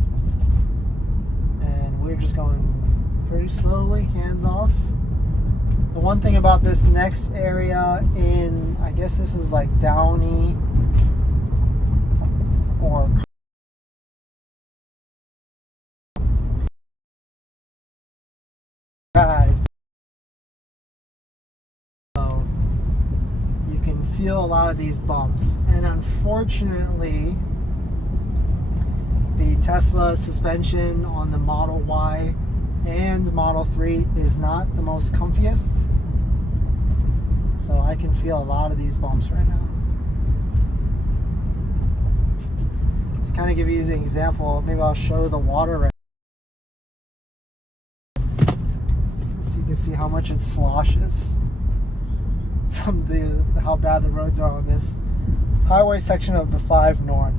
and we're just going pretty slowly, hands off. The one thing about this next area in, I guess this is like Downey or bad. Feel a lot of these bumps, and unfortunately the Tesla suspension on the Model Y and Model 3 is not the most comfiest, so I can feel a lot of these bumps right now. To kind of give you an example, maybe I'll show the water right now, so you can see how much it sloshes from how bad the roads are on this highway section of the 5 North.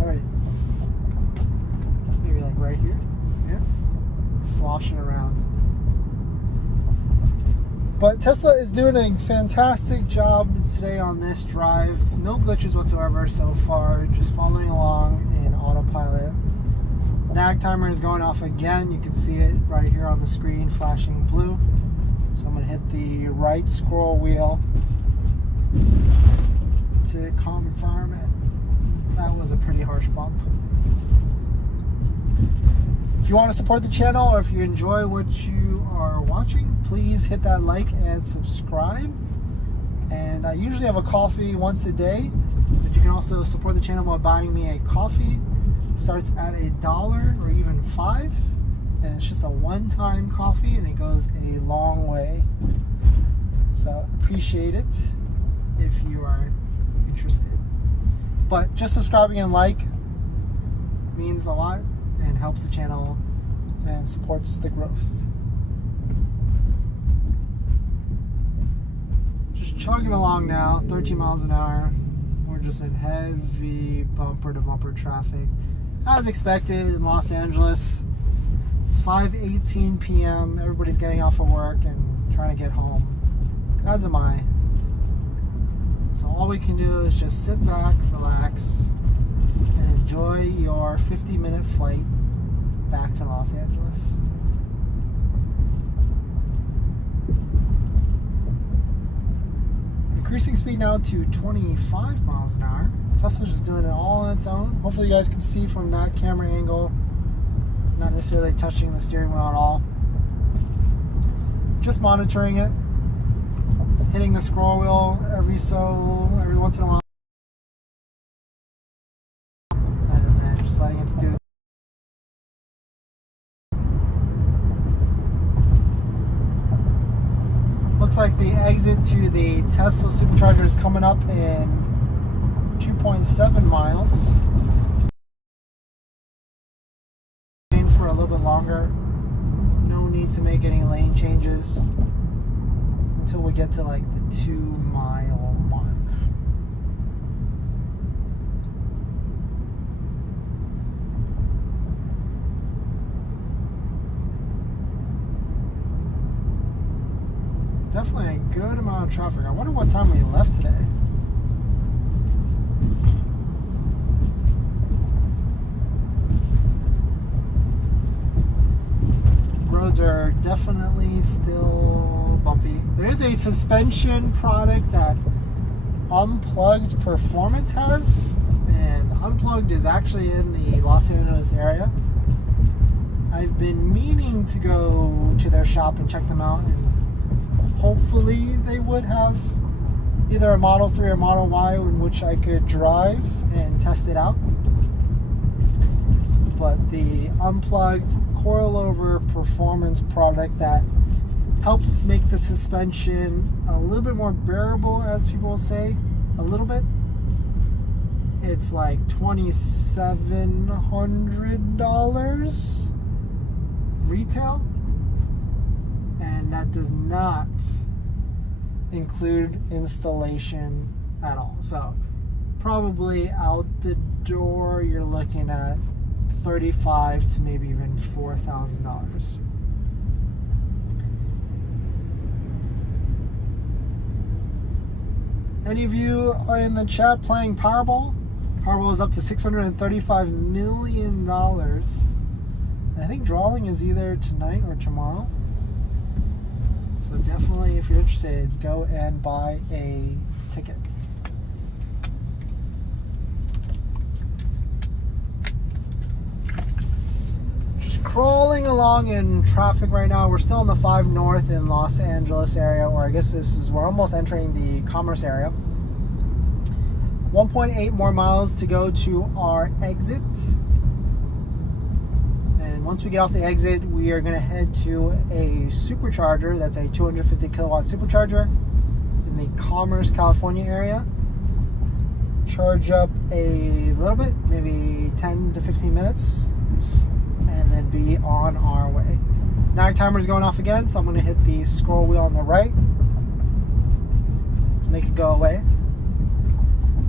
Alright. Maybe like right here. Yeah. Sloshing around. But Tesla is doing a fantastic job today on this drive. No glitches whatsoever so far. Just following along in autopilot. Nag timer is going off again. You can see it right here on the screen flashing blue. So I'm going to hit the right scroll wheel to confirm it. That was a pretty harsh bump. If you want to support the channel, or if you enjoy what you are watching, please hit that like and subscribe. And I usually have a coffee once a day, but you can also support the channel by buying me a coffee. It starts at $1 or even $5. And it's just a one-time coffee, and it goes a long way. So appreciate it if you are interested. But just subscribing and like means a lot and helps the channel and supports the growth. Just chugging along now, 13 miles an hour. We're just in heavy bumper-to-bumper traffic. As expected in Los Angeles. It's 5:18 p.m. Everybody's getting off of work and trying to get home. As am I. So all we can do is just sit back, relax, and enjoy your 50-minute flight back to Los Angeles. Increasing speed now to 25 miles an hour. Tesla's just doing it all on its own. Hopefully you guys can see from that camera angle. Not necessarily touching the steering wheel at all. Just monitoring it. Hitting the scroll wheel every once in a while. And then just letting it do it. Looks like the exit to the Tesla Supercharger is coming up in 2.7 miles. For a little bit longer. No need to make any lane changes until we get to like the 2-mile mark. Definitely a good amount of traffic. I wonder what time we left today. Roads are definitely still bumpy. There is a suspension product that Unplugged Performance has, and Unplugged is actually in the Los Angeles area. I've been meaning to go to their shop and check them out, and hopefully they would have either a Model 3 or Model Y in which I could drive and test it out. But the unplugged coilover performance product that helps make the suspension a little bit more bearable, as people will say, a little bit. It's like $2,700 retail, and that does not include installation at all. So probably out the door you're looking at $35,000 to maybe even $4,000. Any of you are in the chat playing Powerball? Powerball is up to $635 million. And I think drawing is either tonight or tomorrow. So definitely, if you're interested, go and buy a ticket. Just crawling along in traffic right now. We're still in the 5 North in Los Angeles area, or I guess we're almost entering the Commerce area. 1.8 more miles to go to our exit. And once we get off the exit, we are going to head to a supercharger. That's a 250 kilowatt supercharger in the Commerce, California area. Charge up a little bit, maybe 10 to 15 minutes, and then be on our way. Night timer is going off again, so I'm going to hit the scroll wheel on the right to make it go away.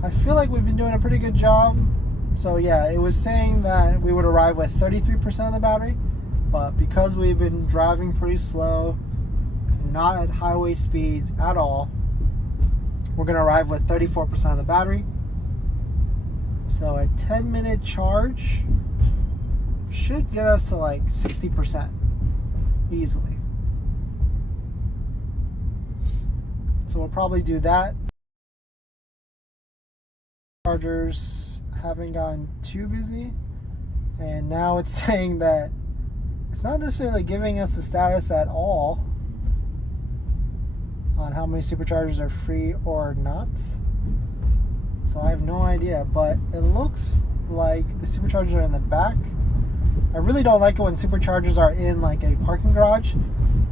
I feel like we've been doing a pretty good job. So yeah, it was saying that we would arrive with 33% of the battery, but because we've been driving pretty slow, not at highway speeds at all, we're going to arrive with 34% of the battery. So a 10-minute charge should get us to like 60% easily. So we'll probably do that. Chargers haven't gotten too busy, and now it's saying that it's not necessarily giving us a status at all on how many superchargers are free or not. So I have no idea, but it looks like the superchargers are in the back. I really don't like it when superchargers are in like a parking garage.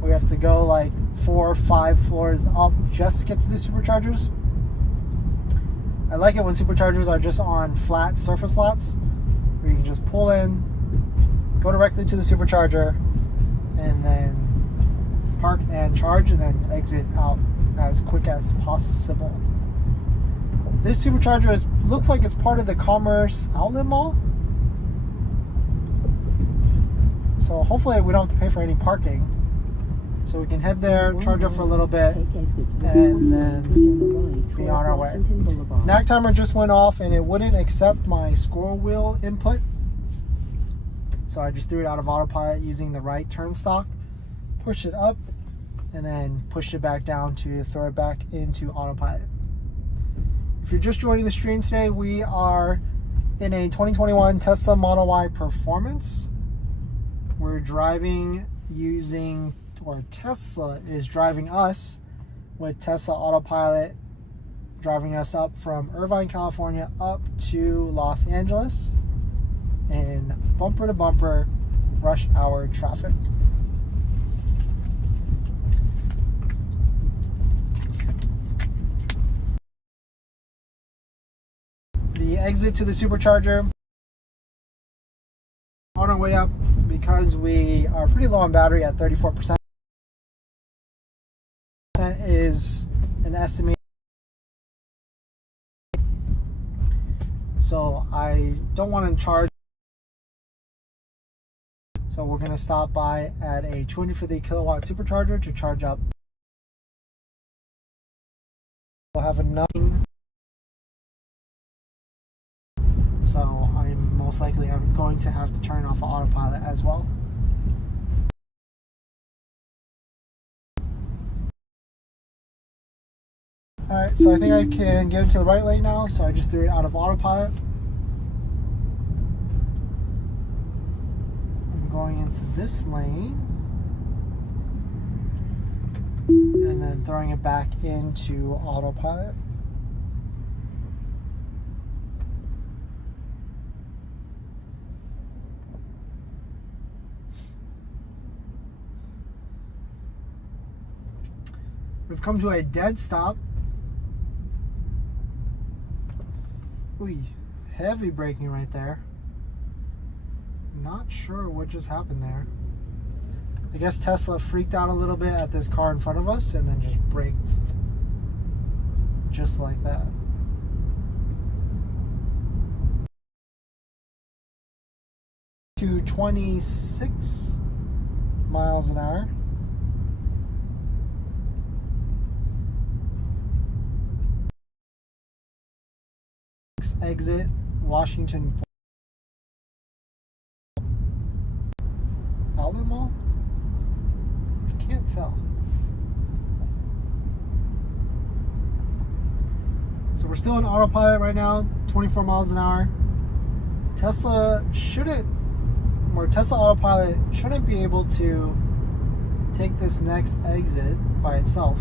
We have to go like 4 or 5 floors up just to get to the superchargers. I like it when superchargers are just on flat surface lots where you can just pull in, go directly to the supercharger, and then park and charge, and then exit out as quick as possible. This supercharger looks like it's part of the Commerce Outlet Mall. So hopefully we don't have to pay for any parking. So we can head there, charge up for a little bit, and then be on our way. Nag timer just went off and it wouldn't accept my scroll wheel input. So I just threw it out of autopilot using the right turn stock, pushed it up, and then pushed it back down to throw it back into autopilot. If you're just joining the stream today, we are in a 2021 Tesla Model Y Performance. We're driving using, or Tesla is driving us with Tesla Autopilot, driving us up from Irvine, California up to Los Angeles in bumper to bumper rush hour traffic. The exit to the supercharger, on our way up, because we are pretty low on battery at 34%, is an estimate. So I don't want to charge. So we're going to stop by at a 250 kilowatt supercharger to charge up. We'll have enough. So I'm most likely going to have to turn off autopilot as well. Alright, so I think I can get into the right lane now, so I just threw it out of autopilot. I'm going into this lane. and then throwing it back into autopilot. We've come to a dead stop. Ooh, heavy braking right there. Not sure what just happened there. I guess Tesla freaked out a little bit at this car in front of us and then just braked. Just like that. To 26 miles an hour. Exit Washington Outlet Mall? I can't tell. So we're still in autopilot right now, 24 miles an hour. Tesla Autopilot shouldn't be able to take this next exit by itself.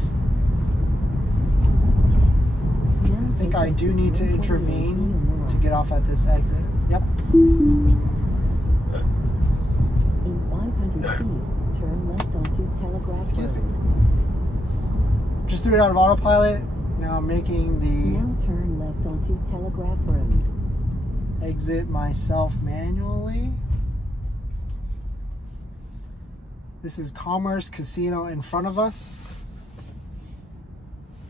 I think I do need to intervene to get off at this exit. Yep. In 500 feet, turn left onto Telegraph Excuse me. Road. Just threw it out of autopilot. Now I'm making Now turn left onto Telegraph Road. the exit myself manually. This is Commerce Casino in front of us.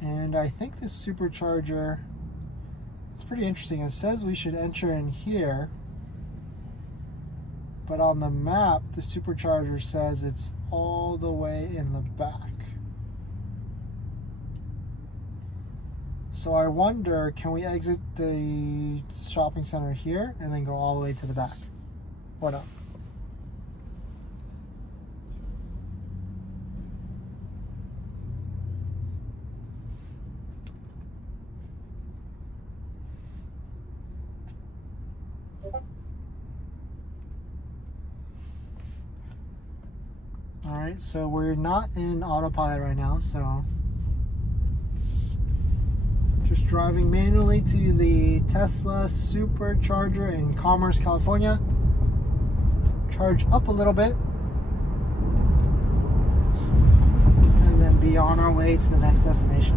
And I think this Supercharger, it's pretty interesting. It says we should enter in here, but on the map, the Supercharger says it's all the way in the back. So I wonder, can we exit the shopping center here and then go all the way to the back? Or not? Alright, so we're not in autopilot right now, so just driving manually to the Tesla Supercharger in Commerce, California. Charge up a little bit and then be on our way to the next destination.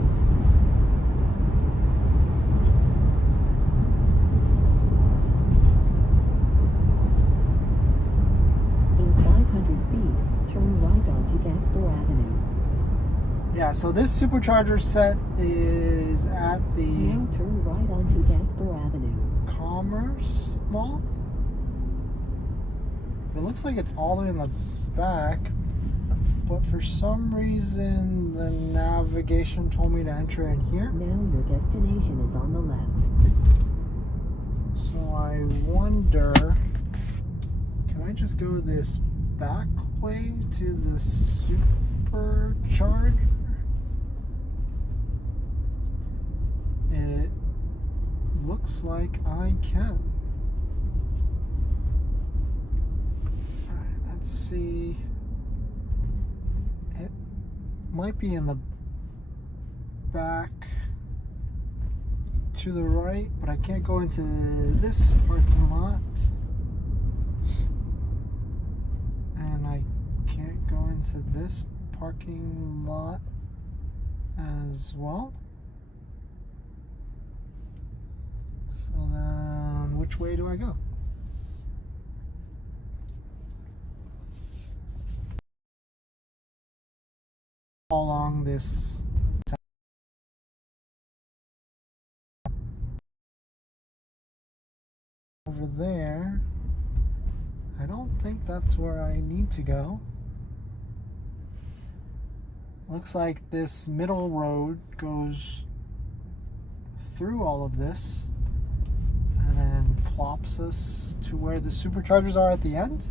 In 500 feet, turn right onto Gasper Avenue. Yeah, so this Supercharger set is at the Now turn right onto Gasper Avenue. Commerce Mall. It looks like it's all the way in the back, but for some reason the navigation told me to enter in here. Now your destination is on the left. So I wonder, can I just go this back way to the Supercharger? It looks like I can. Alright, let's see. It might be in the back to the right, but I can't go into this parking lot. And I can't go into this parking lot as well. So then, which way do I go? Along this over there. I don't think that's where I need to go. Looks like this middle road goes through all of this and then plops us to where the Superchargers are at the end.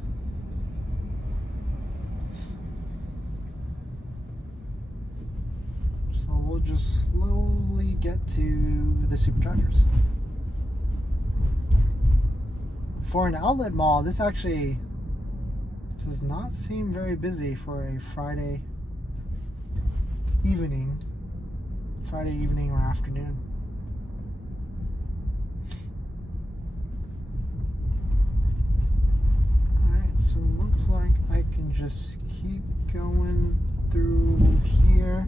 So we'll just slowly get to the Superchargers. For an outlet mall, this actually does not seem very busy for a Friday evening, Friday evening or afternoon. Alright, so it looks like I can just keep going through here.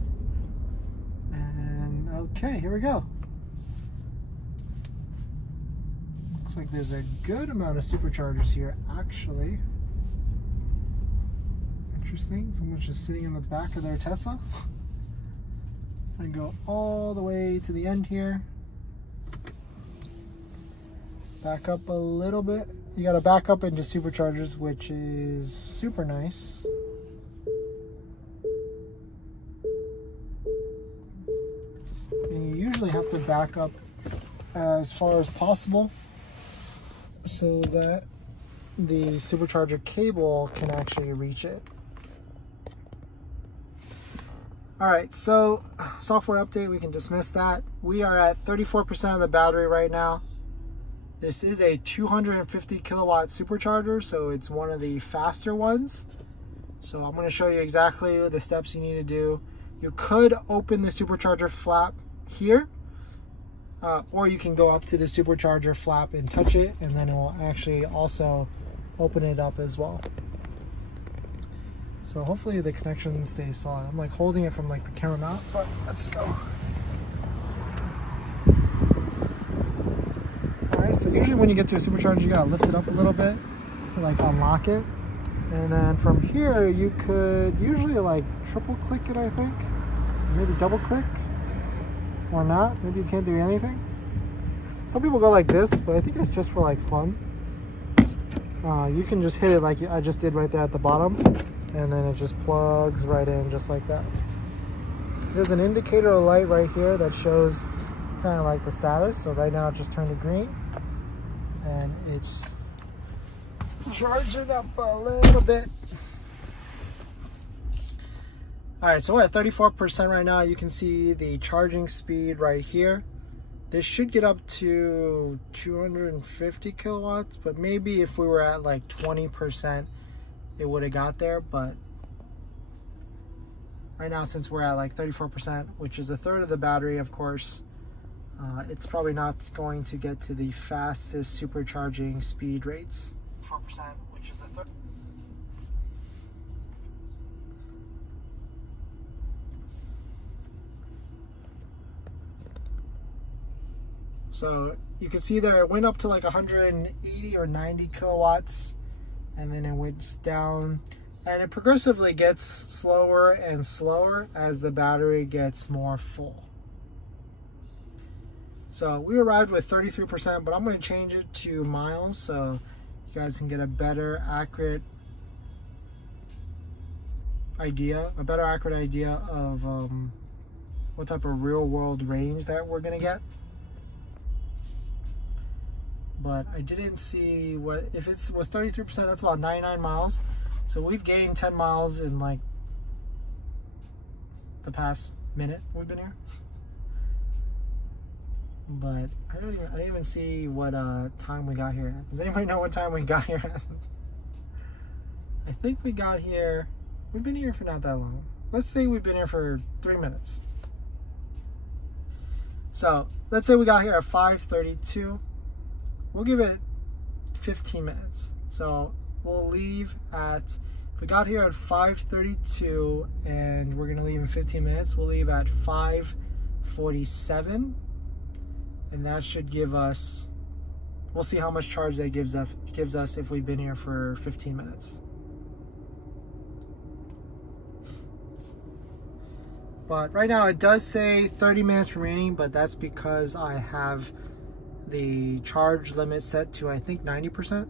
And okay, here we go. Looks like there's a good amount of superchargers here, actually. Interesting. Someone's just sitting in the back of their Tesla. I'm gonna go all the way to the end here. Back up a little bit. You gotta back up into superchargers, which is super nice. And you usually have to back up as far as possible so that the supercharger cable can actually reach it. Alright, so software update, we can dismiss that. We are at 34% of the battery right now. This is a 250 kilowatt supercharger, so it's one of the faster ones. So I'm going to show you exactly the steps you need to do. You could open the supercharger flap here, or you can go up to the supercharger flap and touch it, and then it will actually also open it up as well. So hopefully the connection stays solid. I'm like holding it from like the camera mount, but let's go. Alright, so usually when you get to a supercharger, you gotta lift it up a little bit to like unlock it. And then from here, you could usually like triple click it, I think. Maybe double click, or not. Maybe you can't do anything. Some people go like this, but I think it's just for like fun. You can just hit it like I just did right there at the bottom, and then it just plugs right in just like that. There's an indicator light right here that shows kind of like the status. So right now it just turned to green, and it's charging up a little bit. Alright, so we're at 34% right now. You can see the charging speed right here. This should get up to 250 kilowatts, but maybe if we were at like 20%, it would have got there. But right now, since we're at like 34%, which is a third of the battery, of course, it's probably not going to get to the fastest supercharging speed rates. 4%, which is a third. So you can see there it went up to like 180 or 90 kilowatts, and then it went down, and it progressively gets slower and slower as the battery gets more full. So we arrived with 33%, but I'm going to change it to miles so you guys can get a better accurate idea of what type of real world range that we're going to get. But I didn't see what, if it was 33%, that's about 99 miles. So we've gained 10 miles in like the past minute we've been here. But I didn't even see what time we got here at. Does anybody know what time we got here at? I think we got here, we've been here for not that long. Let's say we've been here for 3 minutes. So let's say we got here at 5:32. We'll give it 15 minutes. So we'll leave at, if we got here at 5:32 and we're gonna leave in 15 minutes, we'll leave at 5:47, and that should give us, we'll see how much charge that gives us if we've been here for 15 minutes. But right now it does say 30 minutes remaining, but that's because I have the charge limit set to, I think, 90%.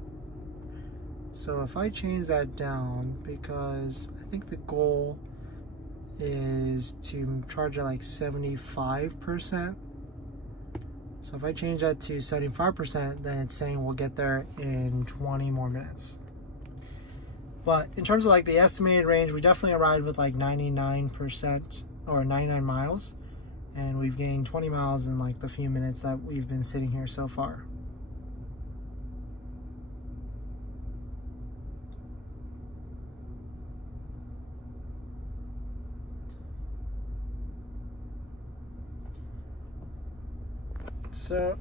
So if I change that down, because I think the goal is to charge at like 75%. So if I change that to 75%, then it's saying we'll get there in 20 more minutes. But in terms of like the estimated range, we definitely arrived with like 99% or 99 miles. And we've gained 20 miles in like the few minutes that we've been sitting here so far. So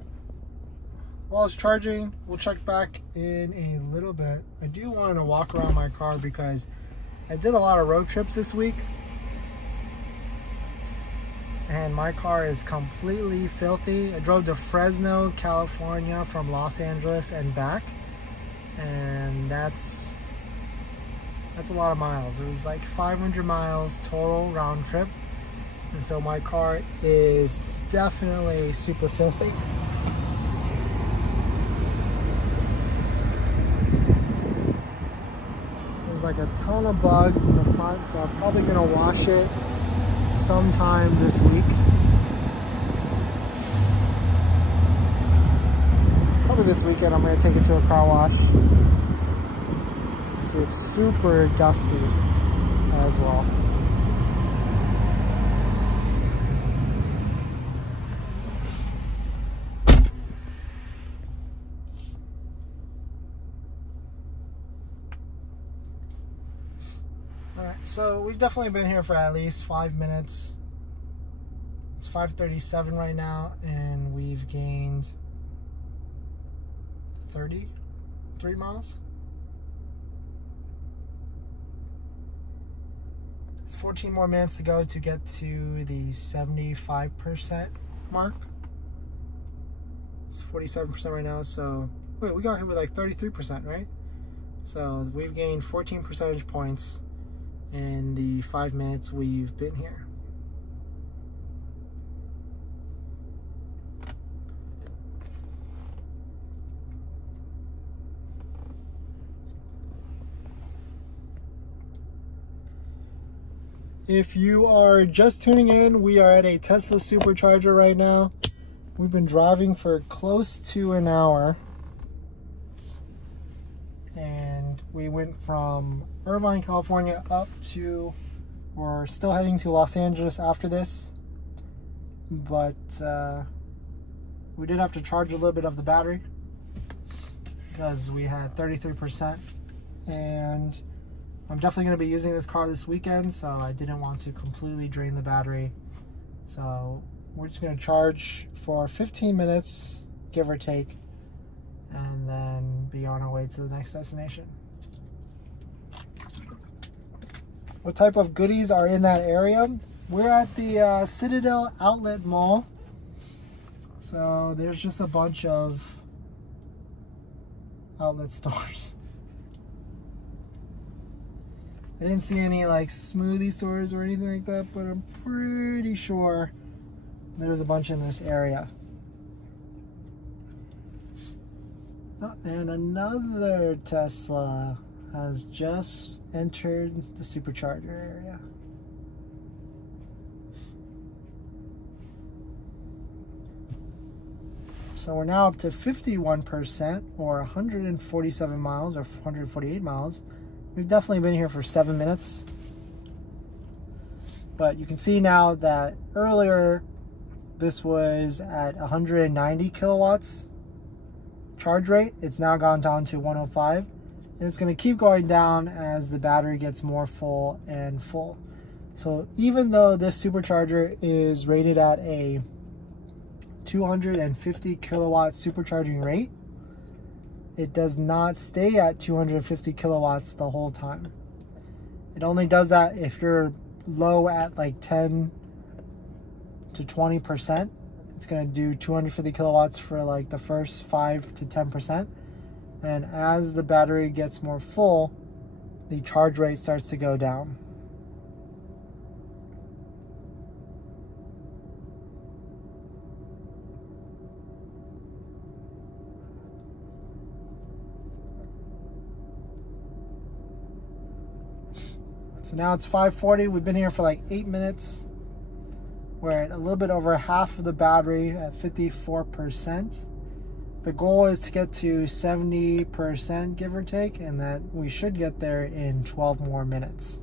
while it's charging, we'll check back in a little bit. I do want to walk around my car because I did a lot of road trips this week. And my car is completely filthy. I drove to Fresno, California from Los Angeles and back. And that's a lot of miles. It was like 500 miles total round trip. And so my car is definitely super filthy. There's like a ton of bugs in the front, so I'm probably gonna wash it sometime this week. Probably this weekend I'm gonna take it to a car wash. See, it's super dusty as well. Alright, so we've definitely been here for at least 5 minutes. It's 5:37 right now, and we've gained 33 miles. It's 14 more minutes to go to get to the 75% mark. It's 47% right now, so wait, we got here with like 33%, right? So we've gained 14 percentage points in the 5 minutes we've been here. If you are just tuning in, we are at a Tesla Supercharger right now. We've been driving for close to an hour. And we went from Irvine, California up to, we're still heading to Los Angeles after this. But we did have to charge a little bit of the battery because we had 33%. And I'm definitely going to be using this car this weekend, so I didn't want to completely drain the battery. So we're just going to charge for 15 minutes, give or take, and then be on our way to the next destination. What type of goodies are in that area? We're at the Citadel Outlet Mall. So there's just a bunch of outlet stores. I didn't see any like smoothie stores or anything like that, but I'm pretty sure there's a bunch in this area. Oh, and another Tesla has just entered the Supercharger area. So we're now up to 51%, or 147 miles, or 148 miles. We've definitely been here for 7 minutes. But you can see now that earlier this was at 190 kilowatts charge rate. It's now gone down to 105. And it's going to keep going down as the battery gets more full and full. So even though this supercharger is rated at a 250 kilowatt supercharging rate, it does not stay at 250 kilowatts the whole time. It only does that if you're low at like 10 to 20%. It's going to do 250 kilowatts for like the first 5 to 10%. And as the battery gets more full, the charge rate starts to go down. So now it's 5:40. We've been here for like 8 minutes. We're at a little bit over half of the battery at 54%. The goal is to get to 70%, give or take, and that we should get there in 12 more minutes.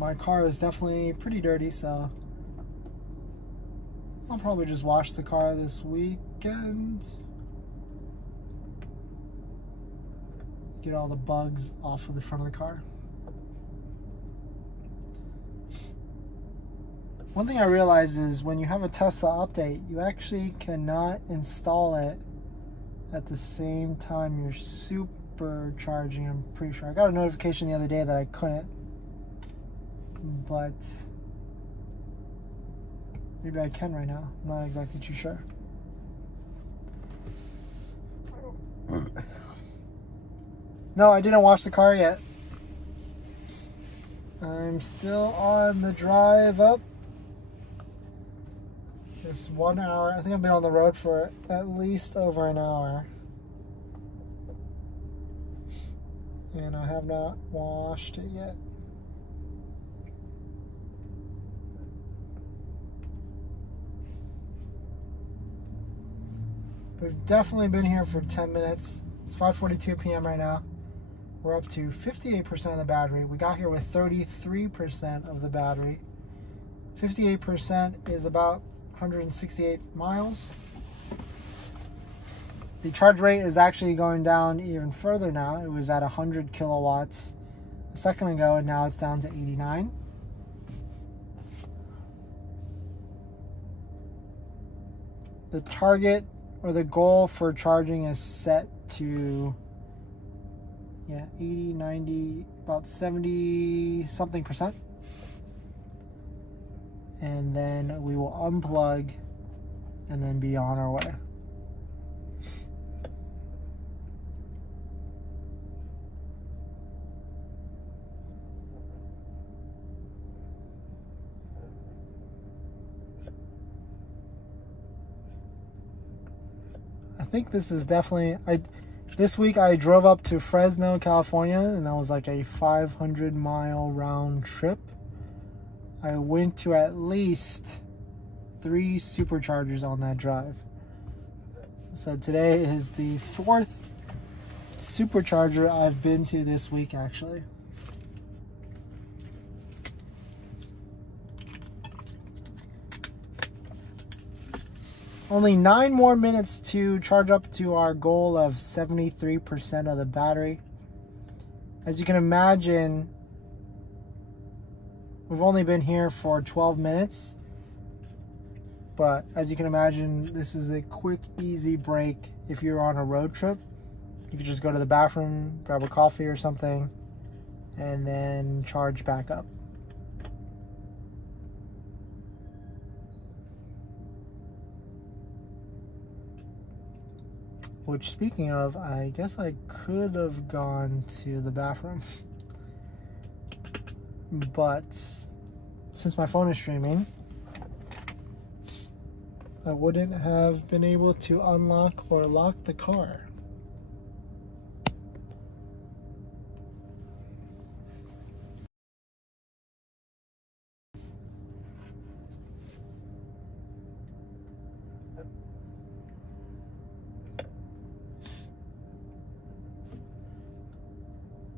my car is definitely pretty dirty, so I'll probably just wash the car this weekend. Get all the bugs off of the front of the car. One thing I realized is when you have a Tesla update, you actually cannot install it at the same time you're supercharging, I'm pretty sure. I got a notification the other day that I couldn't, but maybe I can right now. I'm not exactly too sure. No, I didn't wash the car yet. I'm still on the drive up. It's 1 hour. I think I've been on the road for at least over an hour. And I have not washed it yet. We've definitely been here for 10 minutes. It's 5:42 p.m. right now. We're up to 58% of the battery. We got here with 33% of the battery. 58% is about 168 miles. The charge rate is actually going down even further now. It was at 100 kilowatts a second ago, and now it's down to 89. The target or the goal for charging is set to 80, 90, about 70 something percent. And then we will unplug and then be on our way. I think this is definitely, this week I drove up to Fresno, California, and that was like a 500-mile round trip. I went to at least 3 superchargers on that drive. So today is the 4th supercharger I've been to this week, actually. Only 9 more minutes to charge up to our goal of 73% of the battery. As you can imagine, we've only been here for 12 minutes. But as you can imagine, this is a quick, easy break if you're on a road trip. You could just go to the bathroom, grab a coffee or something, and then charge back up. Which, speaking of, I guess I could have gone to the bathroom. But since my phone is streaming, I wouldn't have been able to unlock or lock the car.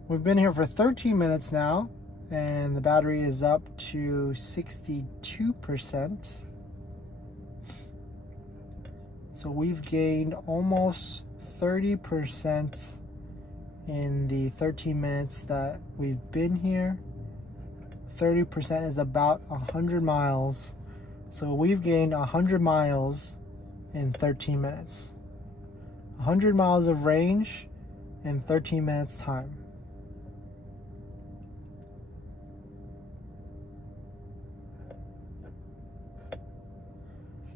We've been here for 13 minutes now, and the battery is up to 62%. So we've gained almost 30% in the 13 minutes that we've been here. 30% is about 100 miles. So we've gained 100 miles in 13 minutes. 100 miles of range in 13 minutes time.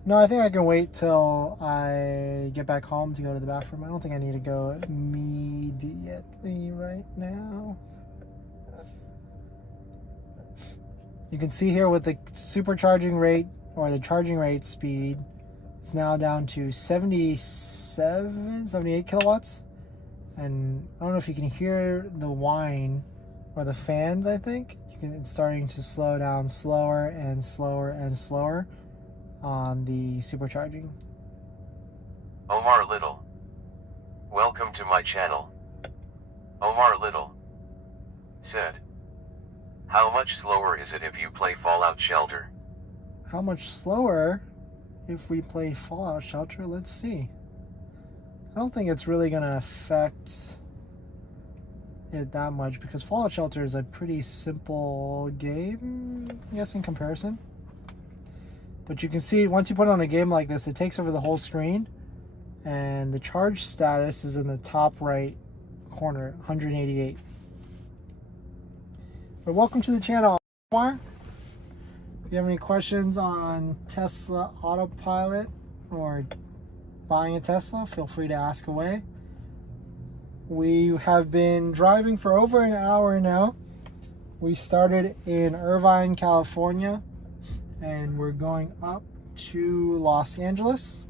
No, I think I can wait till I get back home to go to the bathroom. I don't think I need to go immediately right now. You can see here with the supercharging rate, or the charging rate speed, it's now down to 78 kilowatts. And I don't know if you can hear the whine or the fans, I think. It's starting to slow down slower and slower and slower on the supercharging. Omar Little. Welcome to my channel. Omar Little said, How much slower is it if you play Fallout Shelter? How much slower if we play Fallout Shelter? Let's see. I don't think it's really going to affect it that much because Fallout Shelter is a pretty simple game, I guess, in comparison. But you can see once you put on a game like this, it takes over the whole screen, and the charge status is in the top right corner, 188. But welcome to the channel, Omar. If you have any questions on Tesla Autopilot or buying a Tesla, feel free to ask away. We have been driving for over an hour now. We started in Irvine, California, and we're going up to Los Angeles.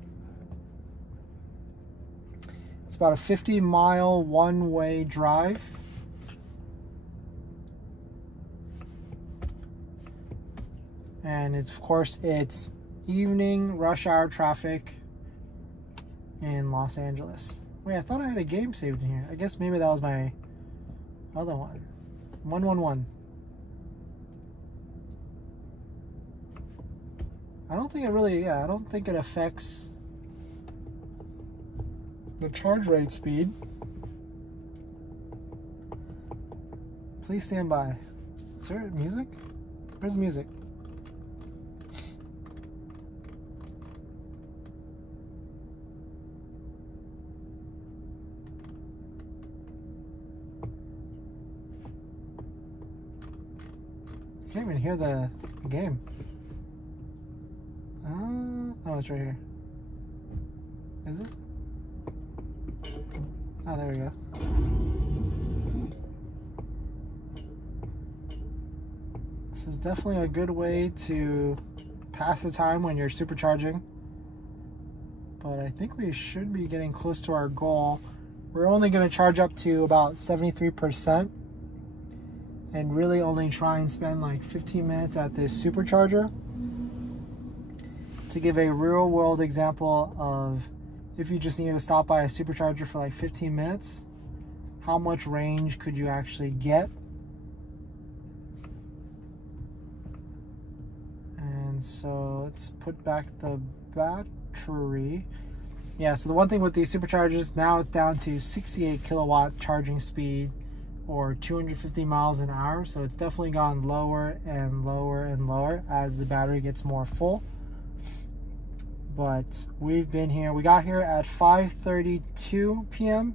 It's about a 50-mile one-way drive. And it's, of course, it's evening rush hour traffic in Los Angeles. Wait, I thought I had a game saved in here. I guess maybe that was my other one. 111. I don't think it really, I don't think it affects the charge rate speed. Please stand by. Is there music? Where's the music? I can't even hear the game. Oh, it's right here. Is it? Oh, there we go. This is definitely a good way to pass the time when you're supercharging. But I think we should be getting close to our goal. We're only going to charge up to about 73%. And really only try and spend like 15 minutes at this supercharger. To give a real world example of if you just needed to stop by a supercharger for like 15 minutes, how much range could you actually get? And so let's put back the battery. Yeah, so the one thing with these superchargers, now it's down to 68 kilowatt charging speed or 250 miles an hour. So it's definitely gone lower and lower and lower as the battery gets more full. But we've been here, we got here at 5:32 p.m.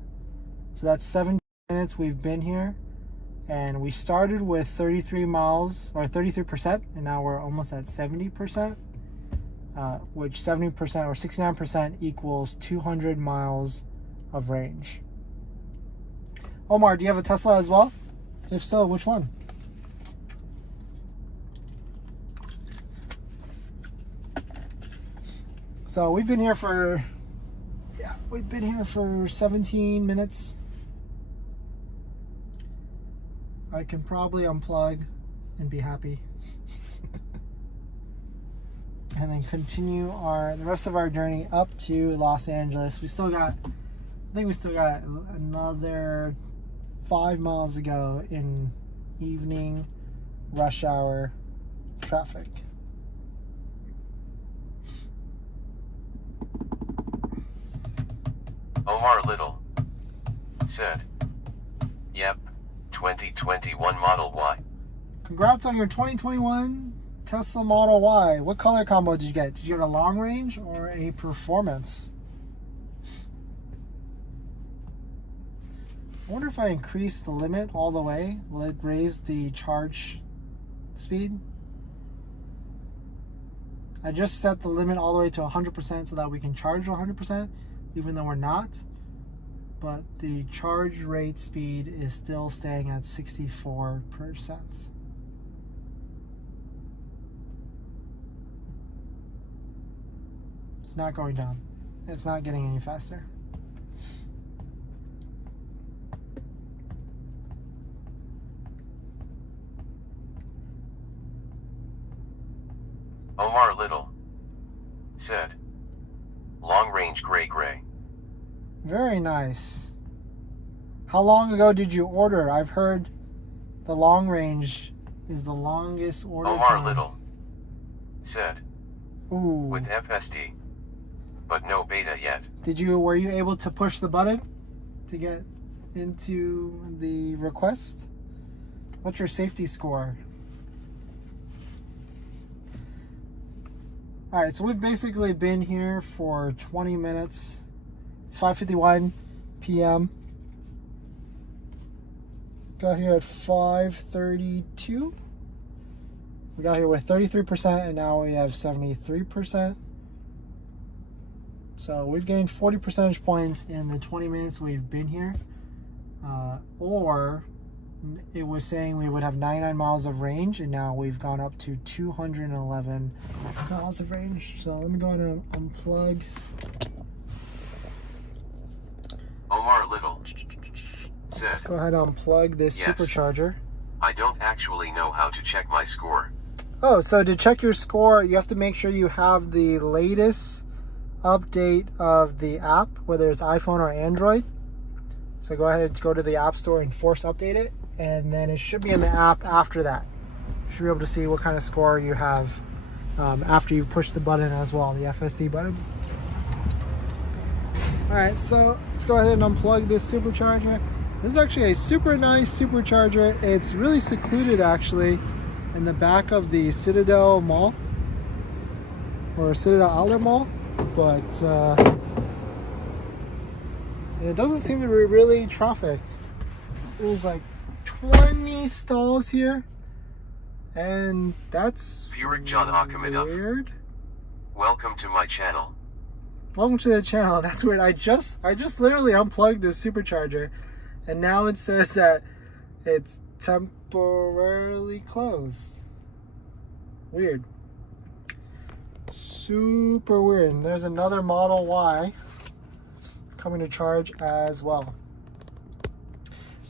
So that's 17 minutes we've been here. And we started with 33 miles or 33%, and now we're almost at 70%, which 70% or 69% equals 200 miles of range. Omar, do you have a Tesla as well? If so, which one? So we've been here for 17 minutes. I can probably unplug and be happy. And then continue the rest of our journey up to Los Angeles. I think we still got another 5 miles to go in evening rush hour traffic. Omar Little said, "Yep, 2021 Model Y." Congrats on your 2021 Tesla Model Y. What color combo did you get? Did you get a long range or a performance? I wonder if I increase the limit all the way, will it raise the charge speed? I just set the limit all the way to 100% so that we can charge 100%, even though we're not. But the charge rate speed is still staying at 64%. It's not going down. It's not getting any faster. Omar Little said, "Long range gray." Very nice. How long ago did you order? I've heard the long range is the longest order Omar time. Little said, Ooh. with FSD, but no beta yet. Were you able to push the button to get into the request? What's your safety score? All right, so we've basically been here for 20 minutes. It's 5:51 p.m. Got here at 5:32. We got here with 33%, and now we have 73%. So we've gained 40 percentage points in the 20 minutes we've been here. Or it was saying we would have 99 miles of range, and now we've gone up to 211 miles of range. So let me go ahead and unplug. Omar Little said, Let's go ahead and unplug this yes. Supercharger. I don't actually know how to check my score. Oh, so to check your score, you have to make sure you have the latest update of the app, whether it's iPhone or Android. So go ahead and go to the App Store and force update it, and then it should be in the app after that. You should be able to see what kind of score you have after you push the button as well, the FSD button. Alright, so let's go ahead and unplug this Supercharger. This is actually a super nice Supercharger. It's really secluded actually in the back of the Citadel Mall, or Citadel Outlet Mall, but it doesn't seem to be really trafficked. There's like 20 stalls here, and that's weird. Welcome to my channel. Welcome to the channel. That's weird. I just literally unplugged this Supercharger, and now it says that it's temporarily closed. Weird. Super weird. And there's another Model Y coming to charge as well.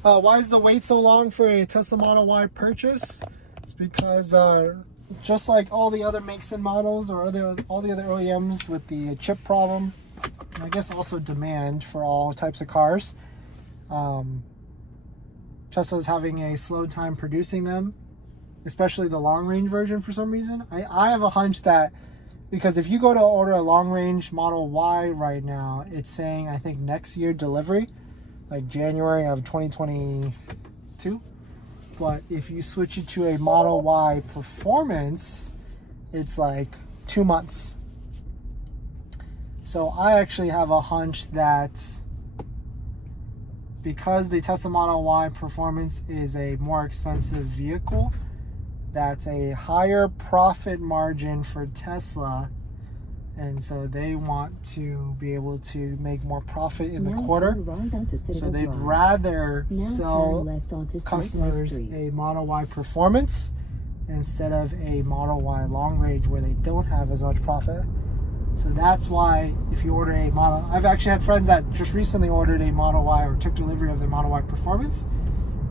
Why is the wait so long for a Tesla Model Y purchase? It's because just like all the other makes and models, or all the other OEMs with the chip problem, and I guess also demand for all types of cars, Tesla's having a slow time producing them, especially the long range version for some reason. I have a hunch that, because if you go to order a long range Model Y right now, it's saying, I think, next year delivery, like January of 2022. But if you switch it to a Model Y Performance, it's like 2 months. So I actually have a hunch that because the Tesla Model Y Performance is a more expensive vehicle, that's a higher profit margin for Tesla, and so they want to be able to make more profit in the quarter. So they'd rather sell customers a Model Y Performance instead of a Model Y Long Range, where they don't have as much profit. So that's why if you order a Model, I've actually had friends that just recently ordered a Model Y, or took delivery of the Model Y Performance,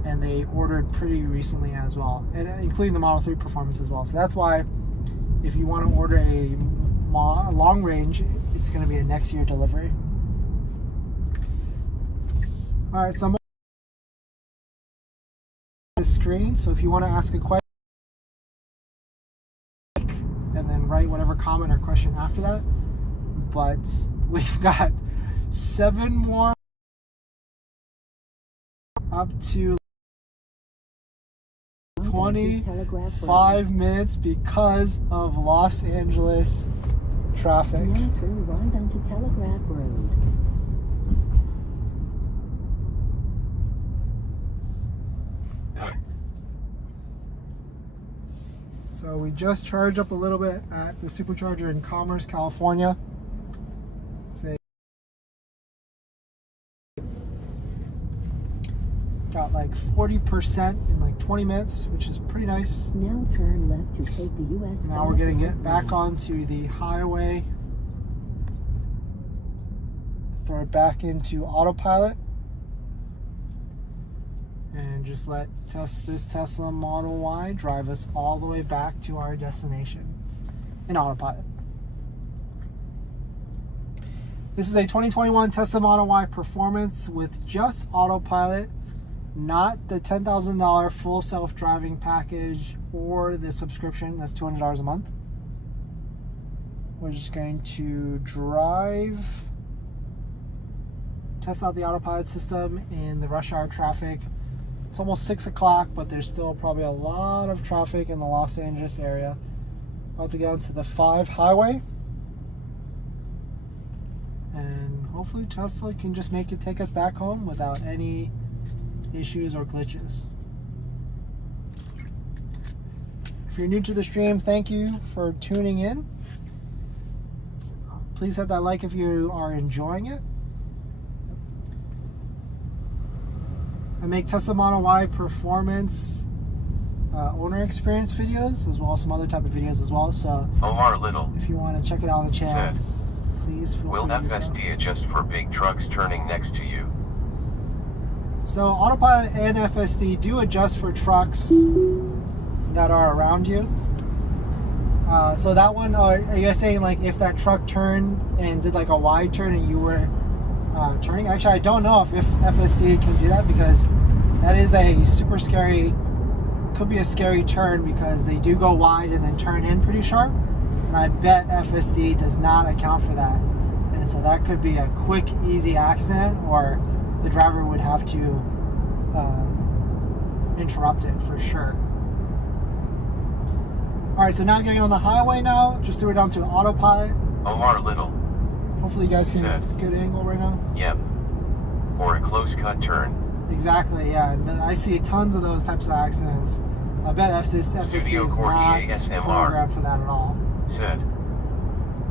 and they ordered pretty recently as well, and including the Model 3 Performance as well. So that's why if you want to order a long range, it's going to be a next year delivery. All right, so I'm on the screen, so if you want to ask a question and then write whatever comment or question after that. But we've got 7 more up to 25 minutes because of Los Angeles traffic. Now turn right onto Telegraph Road. So we just charged up a little bit at the Supercharger in Commerce, California. Got like 40% in like 20 minutes, which is pretty nice. Now turn left to take the US. Now we're gonna get back onto the highway. Throw it back into autopilot. And just let this Tesla Model Y drive us all the way back to our destination in autopilot. This is a 2021 Tesla Model Y Performance with just autopilot. not the $10,000 full self-driving package or the subscription. That's $200 a month. We're just going to drive, test out the autopilot system in the rush hour traffic. It's almost 6 o'clock, but there's still probably a lot of traffic in the Los Angeles area. About to get onto the 5 highway. And hopefully Tesla can just make it take us back home without any issues or glitches. If you're new to the stream, thank you for tuning in. Please hit that like if you are enjoying it. I make Tesla Model Y performance owner experience videos, as well as some other type of videos as well. So Omar Little if you want to check it out on the channel, said, please feel will free to do so. FSD adjust for big trucks turning next to you? So Autopilot and FSD do adjust for trucks that are around you. So that one, are you guys saying like if that truck turned and did like a wide turn and you were turning? Actually, I don't know if FSD can do that, because that is a super scary, could be a scary turn, because they do go wide and then turn in pretty sharp. And I bet FSD does not account for that. And so that could be a quick, easy accident, or the driver would have to interrupt it for sure. Alright, so now getting on the highway now, just threw it down to autopilot. Omar Little Hopefully you guys can get a good angle right now. yep. Or a close cut turn. Exactly, yeah. And I see tons of those types of accidents. So I bet FSD Studio is Core not EASMR programmed for that at all. said,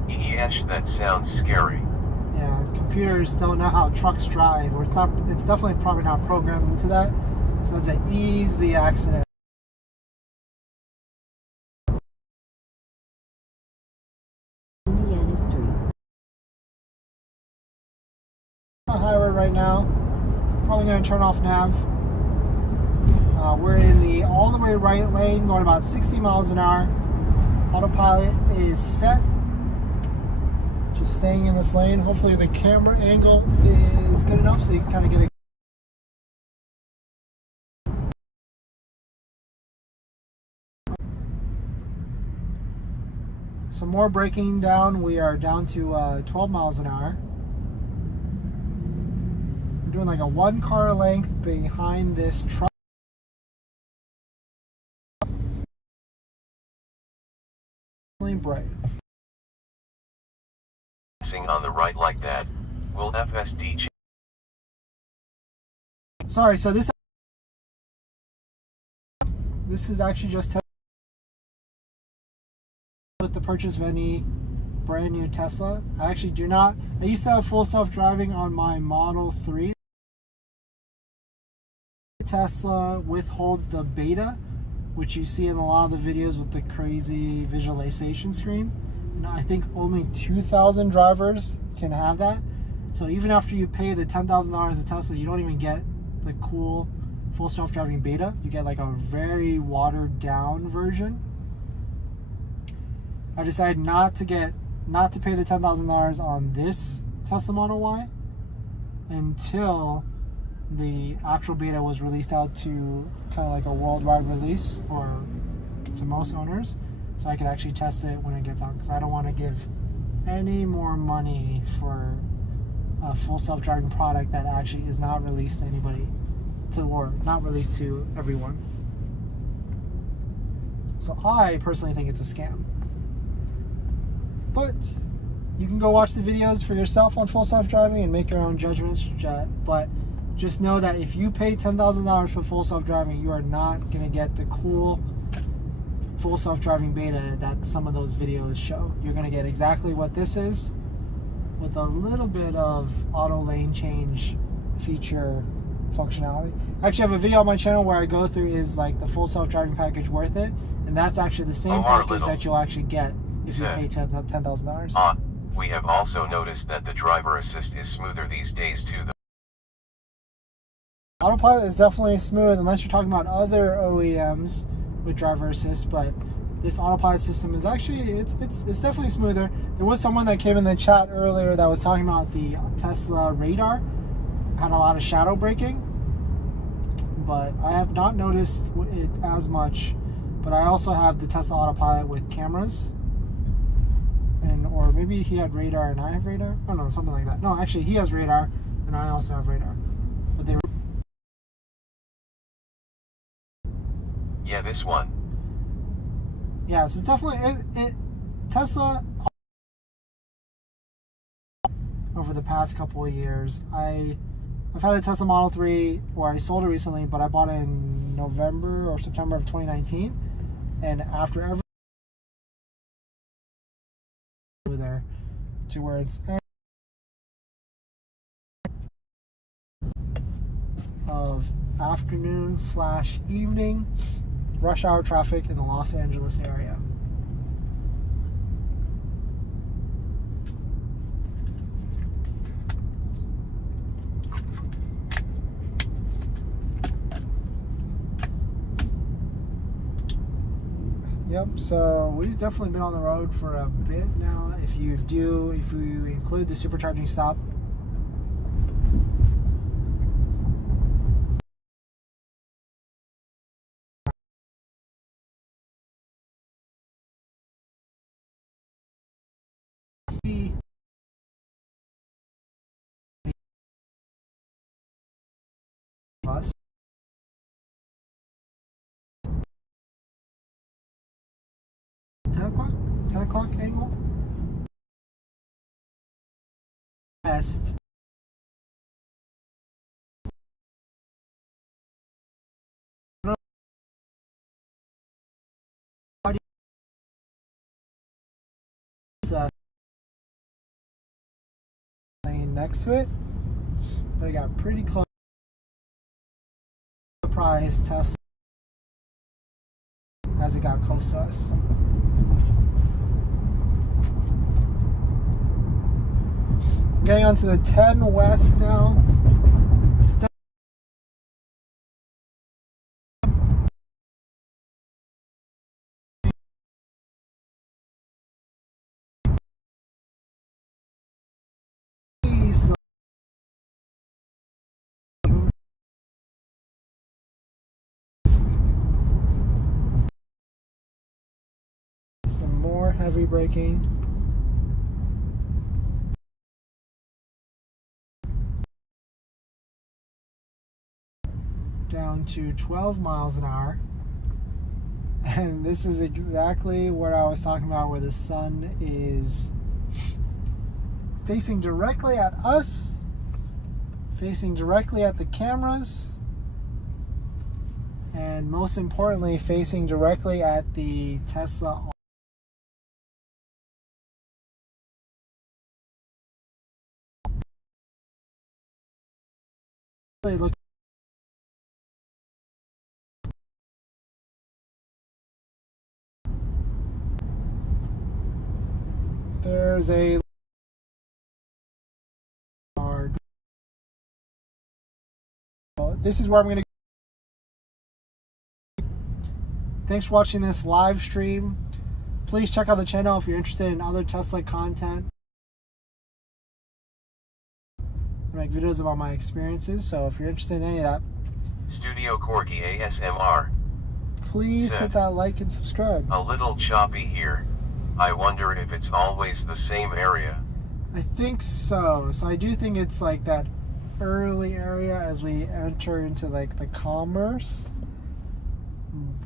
Yeesh, that sounds scary. Yeah, computers don't know how trucks drive, or it's definitely probably not programmed into that. So it's an easy accident. Indiana Street. On the highway right now. Probably going to turn off nav. We're in the all the way right lane, going about 60 miles an hour. Autopilot is set. Just staying in this lane. Hopefully the camera angle is good enough so you can kind of get a some more braking down. We are down to 12 miles an hour. We're doing like a 1 car length behind this truck. Bright. On the right like that, will FSD Sorry, so this is actually just with the purchase of any brand new Tesla. I actually do not. I used to have full self-driving on my Model 3. Tesla withholds the beta, which you see in a lot of the videos with the crazy visualization screen. And I think only 2,000 drivers can have that. So even after you pay the $10,000 a Tesla, you don't even get the cool full self-driving beta. You get like a very watered down version. I decided not to pay the $10,000 on this Tesla Model Y until the actual beta was released out to kind of like a worldwide release, or to most owners, so I could actually test it when it gets out, because I don't want to give any more money for a full self-driving product that actually is not released to anybody, or not released to everyone. So I personally think it's a scam. But you can go watch the videos for yourself on full self-driving and make your own judgments. But just know that if you pay $10,000 for full self-driving, you are not going to get the cool full self-driving beta that some of those videos show. You're going to get exactly what this is, with a little bit of auto lane change feature functionality. I actually have a video on my channel where I go through is like the full self-driving package worth it, and that's actually the same package that you'll actually get if you pay $10,000. We have also noticed that the driver assist is smoother these days too. Autopilot is definitely smooth, unless you're talking about other OEMs with driver assist, but this autopilot system is actually, it's definitely smoother. There was someone that came in the chat earlier that was talking about the Tesla radar had a lot of shadow braking, but I have not noticed it as much. But I also have the Tesla Autopilot with cameras, and or maybe he had radar and I have radar. Oh no, something like that. No, actually he has radar and I also have radar. But they were. Yeah, this one. Yeah, so it's definitely Tesla. Over the past couple of years, I've had a Tesla Model 3 where I sold it recently, but I bought it in November or September of 2019, and after every there to where it's of afternoon/evening rush hour traffic in the Los Angeles area. Yep, so we've definitely been on the road for a bit now. If you include the supercharging stop. Bus. 10 o'clock angle. Best. Lane next to it, but it got pretty close. Surprise Tesla as it got close to us. Getting onto the 10 West now. Some more heavy braking. Down to 12 miles an hour. And this is exactly what I was talking about, where the sun is facing directly at us, facing directly at the cameras, and most importantly, facing directly at the Tesla. Look. There's a this is where I'm going to. Thanks for watching this live stream. Please check out the channel if you're interested in other Tesla content. I make videos about my experiences, so if you're interested in any of that, Studio Corgi ASMR. please hit that like and subscribe. A little choppy here. I wonder if it's always the same area. I think so. So I do think it's like that early area as we enter into like the commerce.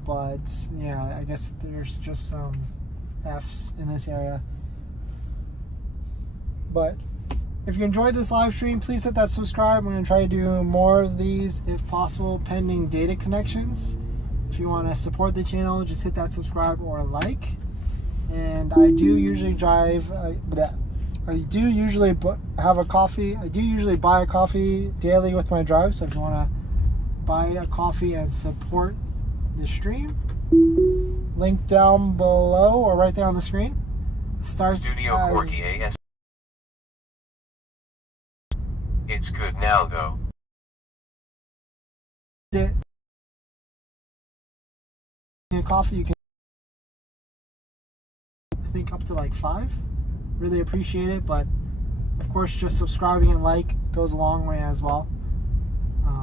But yeah, I guess there's just some F's in this area. But if you enjoyed this live stream, please hit that subscribe. I'm going to try to do more of these if possible, pending data connections. If you want to support the channel, just hit that subscribe or like. And I do usually I do usually have a coffee. I do usually buy a coffee daily with my drive. So if you want to buy a coffee and support the stream, link down below or right there on the screen. Starts Studio Corgi AS. It's good now though. A coffee you can, I think, up to like 5. Really appreciate it, but of course just subscribing and like goes a long way as well.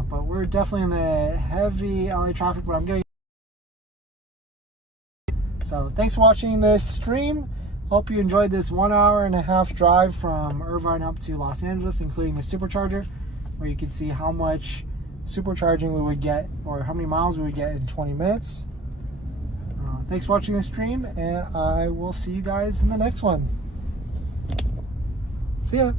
But we're definitely in the heavy LA traffic, but I'm getting. So thanks for watching this stream. Hope you enjoyed this 1.5-hour drive from Irvine up to Los Angeles, including the Supercharger, where you can see how much supercharging we would get, or how many miles we would get in 20 minutes. Thanks for watching this stream, and I will see you guys in the next one. See ya.